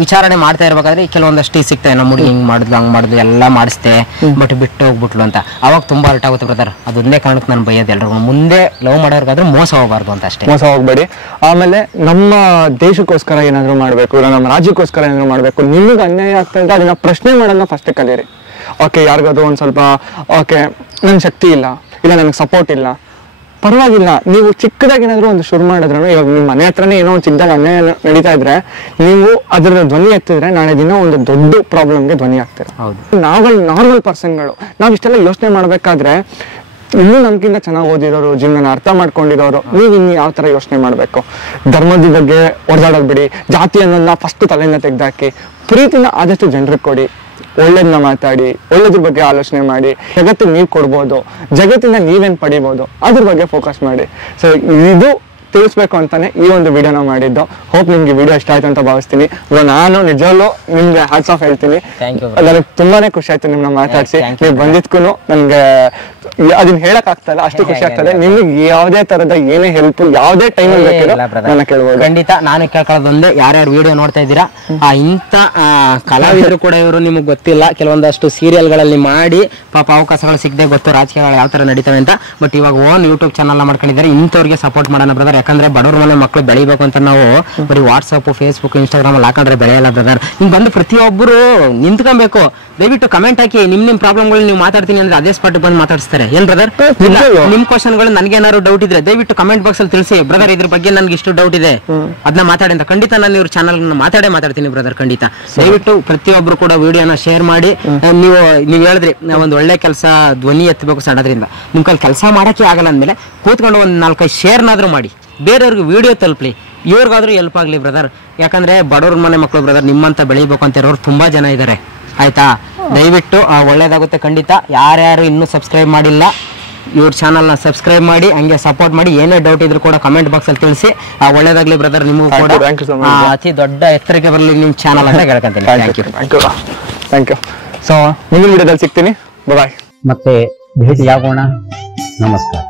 ವಿಚಾರಣೆ ಮಾಡ್ತಾ ಇರ್ಬೇಕಾದ್ರೆ ಕೆಲವೊಂದಷ್ಟು ಸಿಗ್ತವೆ, ನಮ್ಮ ಹುಡುಗಿ ಹಿಂಗ್ ಮಾಡಿದ್ಲು ಹಂಗ್ ಮಾಡಿದ್ಲು ಎಲ್ಲ ಮಾಡಿಸ್ತೆ, ಬಟ್ ಬಿಟ್ಟು ಹೋಗ್ಬಿಟ್ಲು ಅಂತ. ಅವಾಗ ತುಂಬಾ ಅರ್ಟ್ ಆಗುತ್ತೆ ಬ್ರದರ್. ಅದೊಂದೇ ಕಾರಣಕ್ಕೆ ನಾನು ಬೈಯೋದು ಎಲ್ರಿಗೂ, ಮುಂದೆ ಲವ್ ಮಾಡೋರ್ಗಾದ್ರೆ ಮೋಸ ಹೋಗಬಾರ್ದು ಅಂತ ಅಷ್ಟೇ. ಮೋಸ ಹೋಗ್ಬೇಡಿ. ಆಮೇಲೆ ನಮ್ಮ ದೇಶಕ್ಕೋಸ್ಕರ ಏನಾದ್ರು ಮಾಡ್ಬೇಕು, ಇಲ್ಲ ನಮ್ಮ ರಾಜ್ಯಕ್ಕೋಸ್ಕರ ಏನಾದ್ರು ಮಾಡ್ಬೇಕು, ನಿಮ್ಗೆ ಅನ್ಯಾಯ ಆಗ್ತಾ ಇದ್ರೆ ಅದನ್ನ ಪ್ರಶ್ನೆ ಮಾಡೋದನ್ನ ಫಸ್ಟ್ ಕಲೀರಿ. ಓಕೆ ಯಾರಿಗಾದ್ರು ಒಂದ್ ಸ್ವಲ್ಪ ಓಕೆ ನನ್ ಶಕ್ತಿ ಇಲ್ಲ ನನಗೆ ಸಪೋರ್ಟ್ ಇಲ್ಲ, ಪರವಾಗಿಲ್ಲ, ನೀವು ಚಿಕ್ಕದಾಗಿ ಏನಾದ್ರು ಒಂದು ಶುರು ಮಾಡಿದ್ರು, ಇವಾಗ ನಿಮ್ಮ ಮನೆ ಹತ್ರನೇ ಏನೋ ಒಂದು ಚಿಕ್ಕದಾಗ ಅನ್ಯಾಯ ನಡೀತಾ ಇದ್ರೆ ನೀವು ಅದರ ಧ್ವನಿ ಎತ್ತಿದ್ರೆ ನಾಳೆ ದಿನ ಒಂದು ದೊಡ್ಡ ಪ್ರಾಬ್ಲಮ್ಗೆ ಧ್ವನಿ ಆಗ್ತೀರ. ನಾವುಗಳು ನಾರ್ಮಲ್ ಪರ್ಸನ್ಗಳು, ನಾವು ಇಷ್ಟೆಲ್ಲ ಯೋಚನೆ ಮಾಡ್ಬೇಕಾದ್ರೆ ಇನ್ನೂ ನಮ್ಗಿಂತ ಚೆನ್ನಾಗಿ ಓದಿರೋರು, ಜೀವನ ಅರ್ಥ ಮಾಡ್ಕೊಂಡಿರೋರು, ನೀವು ಇನ್ನು ಯಾವ ತರ ಯೋಚನೆ ಮಾಡ್ಬೇಕು. ಧರ್ಮದ ಬಗ್ಗೆ ಹೊಡೆದಾಡೋದು ಬಿಡಿ, ಜಾತಿ ಅನ್ನೋದನ್ನ ಫಸ್ಟ್ ತಲೆಯಿಂದ ತೆಗ್ದಾಕಿ, ಪ್ರೀತಿನ ಆದಷ್ಟು ಜನರಿಗೆ ಕೊಡಿ, ಒಳ್ಳೇದನ್ನ ಮಾತಾಡಿ, ಒಳ್ಳೇದ್ರ ಬಗ್ಗೆ ಆಲೋಚನೆ ಮಾಡಿ, ಜಗತ್ತಿಗೆ ನೀವು ಕೊಡ್ಬೋದು, ಜಗತ್ತಿನ ನೀವೇನ್ ಪಡಿಬೋದು ಅದ್ರ ಬಗ್ಗೆ ಫೋಕಸ್ ಮಾಡಿ. ಸೊ ಇದು ತಿಳಿಸ್ಬೇಕು ಅಂತಾನೆ ಈ ಒಂದು ವಿಡಿಯೋನ ಮಾಡಿದ್ದು. ಹೋಪ್ ನಿಮ್ಗೆ ವಿಡಿಯೋ ಇಷ್ಟ ಆಯ್ತು ಅಂತ ಭಾವಿಸ್ತೀನಿ. ನಾನು ನಿಜವಲ್ಲೂ ನಿಮ್ಗೆ ಹ್ಯಾಟ್ಸ್ ಆಫ್ ಹೇಳ್ತೀನಿ. ನನಗೆ ತುಂಬಾನೇ ಖುಷಿ ಆಯ್ತು ನಿಮ್ನ ಮಾತಾಡ್ಸಿ. ನೀವು ಬಂದಿದ್ಕೂ ನನ್ಗೆ ಅದನ್ನ ಹೇಳಕ್ ಆಗ್ತಲ್ಲ, ಅಷ್ಟು ಖುಷಿ ಆಗ್ತದೆ. ನಿಮ್ಗೆ ಯಾವುದೇ ತರದ ಏನೇ ಹೆಲ್ಪ್ ಯಾವುದೇ ಟೈಮ್ ನನ್ನ ಕೇಳ್ಬೋದು. ಖಂಡಿತ ನಾನು ಕೇಳ್ಕೊಳ್ಳೋದೊಂದೇ, ಯಾರ್ಯಾರು ವಿಡಿಯೋ ನೋಡ್ತಾ ಇದ್ದೀರಾ, ಇಂಥ ಕಲಾವಿದರು ಕೂಡ ಇವರು ನಿಮ್ಗೆ ಗೊತ್ತಿಲ್ಲ, ಕೆಲವೊಂದಷ್ಟು ಸೀರಿಯಲ್ಗಳಲ್ಲಿ ಮಾಡಿ ಪಾಪ ಅವಕಾಶಗಳು ಸಿಗದೆ ಗೊತ್ತು ರಾಜಕೀಯಗಳು ಯಾವ ತರ ನಡೀತವೆ ಅಂತ. ಬಟ್ ಇವಾಗ ಓನ್ ಯೂಟ್ಯೂಬ್ ಚಾನಲ್ ಮಾಡ್ಕೊಂಡಿದ್ದಾರೆ. ಇಂಥವ್ರಿಗೆ ಸಪೋರ್ಟ್ ಮಾಡೋಣ ಬ್ರದರ್. ಯಾಕಂದ್ರೆ ಬಡವ್ರ ಮನೆ ಮಕ್ಕಳು ಬೆಳಿಬೇಕು ಅಂತ ನಾವು ಬರೀ ವಾಟ್ಸಪ್ ಫೇಸ್ಬುಕ್ ಇನ್ಸ್ಟಾಗ್ರಾಮ್ ಅಲ್ಲಿ ಹಾಕೊಂಡ್ರೆ ಬೆಳೆಯಲ್ಲ ಬ್ರದರ್. ಹಿಂಗ್ ಬಂದು ಪ್ರತಿಯೊಬ್ಬರು ನಿಂತ್ಕೊಬೇಕು. ದಯವಿಟ್ಟು ಕಮೆಂಟ್ ಹಾಕಿ, ನಿಮ್ ಪ್ರಾಬ್ಲಮ್ಗಳು ನೀವು ಮಾತಾಡ್ತೀನಿ ಅಂದ್ರೆ ಅದೇ ಸ್ಪಾಟ್ ಬಂದು ಮಾತಾಡ್ತಾರೆ. ಏನ್ ಬ್ರದರ್, ನಿಮ್ ಕ್ವಶನ್ಗಳು ನನ್ಗೇನಾದ್ರು ಡೌಟ್ ಇದ್ರೆ ದಯವಿಟ್ಟು ಕಮೆಂಟ್ ಬಾಕ್ಸ್ ಅಲ್ಲಿ ತಿಳಿಸಿ, ಬ್ರದರ್ ಇದ್ರ ಬಗ್ಗೆ ನನ್ಗೆ ಇಷ್ಟು ಡೌಟ್ ಇದೆ ಅದನ್ನ ಮಾತಾಡಿ ಅಂತ. ಖಂಡಿತ ನಾನು ಇವ್ರ ಚಾನಲ್ ಮಾತಾಡ್ತೀನಿ ಬ್ರದರ್. ಖಂಡಿತ ದಯವಿಟ್ಟು ಪ್ರತಿಯೊಬ್ರು ಕೂಡ ವಿಡಿಯೋನ ಶೇರ್ ಮಾಡಿ. ನೀವು ಹೇಳಿದ್ರಿ ಒಂದು ಒಳ್ಳೆ ಕೆಲಸ ಧ್ವನಿ ಎತ್ತಬೇಕು ಸಣ್ಣದ್ರಿಂದ, ನಿಮ್ ಕೈಲಿ ಕೆಲಸ ಮಾಡಕ್ಕೆ ಆಗಲ್ಲ ಅಂದ್ಮೇಲೆ ಕೂತ್ಕೊಂಡು ಒಂದ್ 4-5 ಶೇರ್ನಾದ್ರೂ ಮಾಡಿ, ಬೇರೆಯವ್ರಿಗೆ ವಿಡಿಯೋ ತಲುಪಲಿ, ಇವ್ರಿಗಾದ್ರೂ ಹೆಲ್ಪ್ ಆಗ್ಲಿ ಬ್ರದರ್. ಯಾಕಂದ್ರೆ ಬಡವ್ರ ಮನೆ ಮಕ್ಕಳು ಬ್ರದರ್ ನಿಮ್ಮಂತ ಬೆಳಿಬೇಕು ಅಂತ ಇರೋರು ತುಂಬಾ ಜನ ಇದ್ದಾರೆ, ಆಯ್ತಾ? ದಯವಿಟ್ಟು ಒಳ್ಳೇದಾಗುತ್ತೆ ಖಂಡಿತ. ಯಾರ್ಯಾರು ಇನ್ನೂ ಸಬ್ಸ್ಕ್ರೈಬ್ ಮಾಡಿಲ್ಲ ಇವ್ರ ಚಾನಲ್ನ ಸಬ್ಸ್ಕ್ರೈಬ್ ಮಾಡಿ, ಹಂಗೆ ಸಪೋರ್ಟ್ ಮಾಡಿ. ಏನೇ ಡೌಟ್ ಇದ್ರು ಕೂಡ ಕಮೆಂಟ್ ಬಾಕ್ಸ್ ಅಲ್ಲಿ ತಿಳಿಸಿ. ಒಳ್ಳೇದಾಗ್ಲಿ ಬ್ರದರ್, ನಿಮಗೂ ಕೂಡ ಅತಿ ದೊಡ್ಡ ಎತ್ತರಕ್ಕೆ ಬರಲಿ ನಿಮ್ ಚಾನಲ್ ಅಂತ ಹೇಳ್ಕೊಂತೀನಿ. Thank you. ಸೊ ಮುಂದಿನ ವಿಡಿಯೋದಲ್ಲಿ ಸಿಗ್ತೀನಿ. ಬಾಯ್. ಮತ್ತೆ ಭೇಟಿಯಾಗೋಣ. ನಮಸ್ಕಾರ.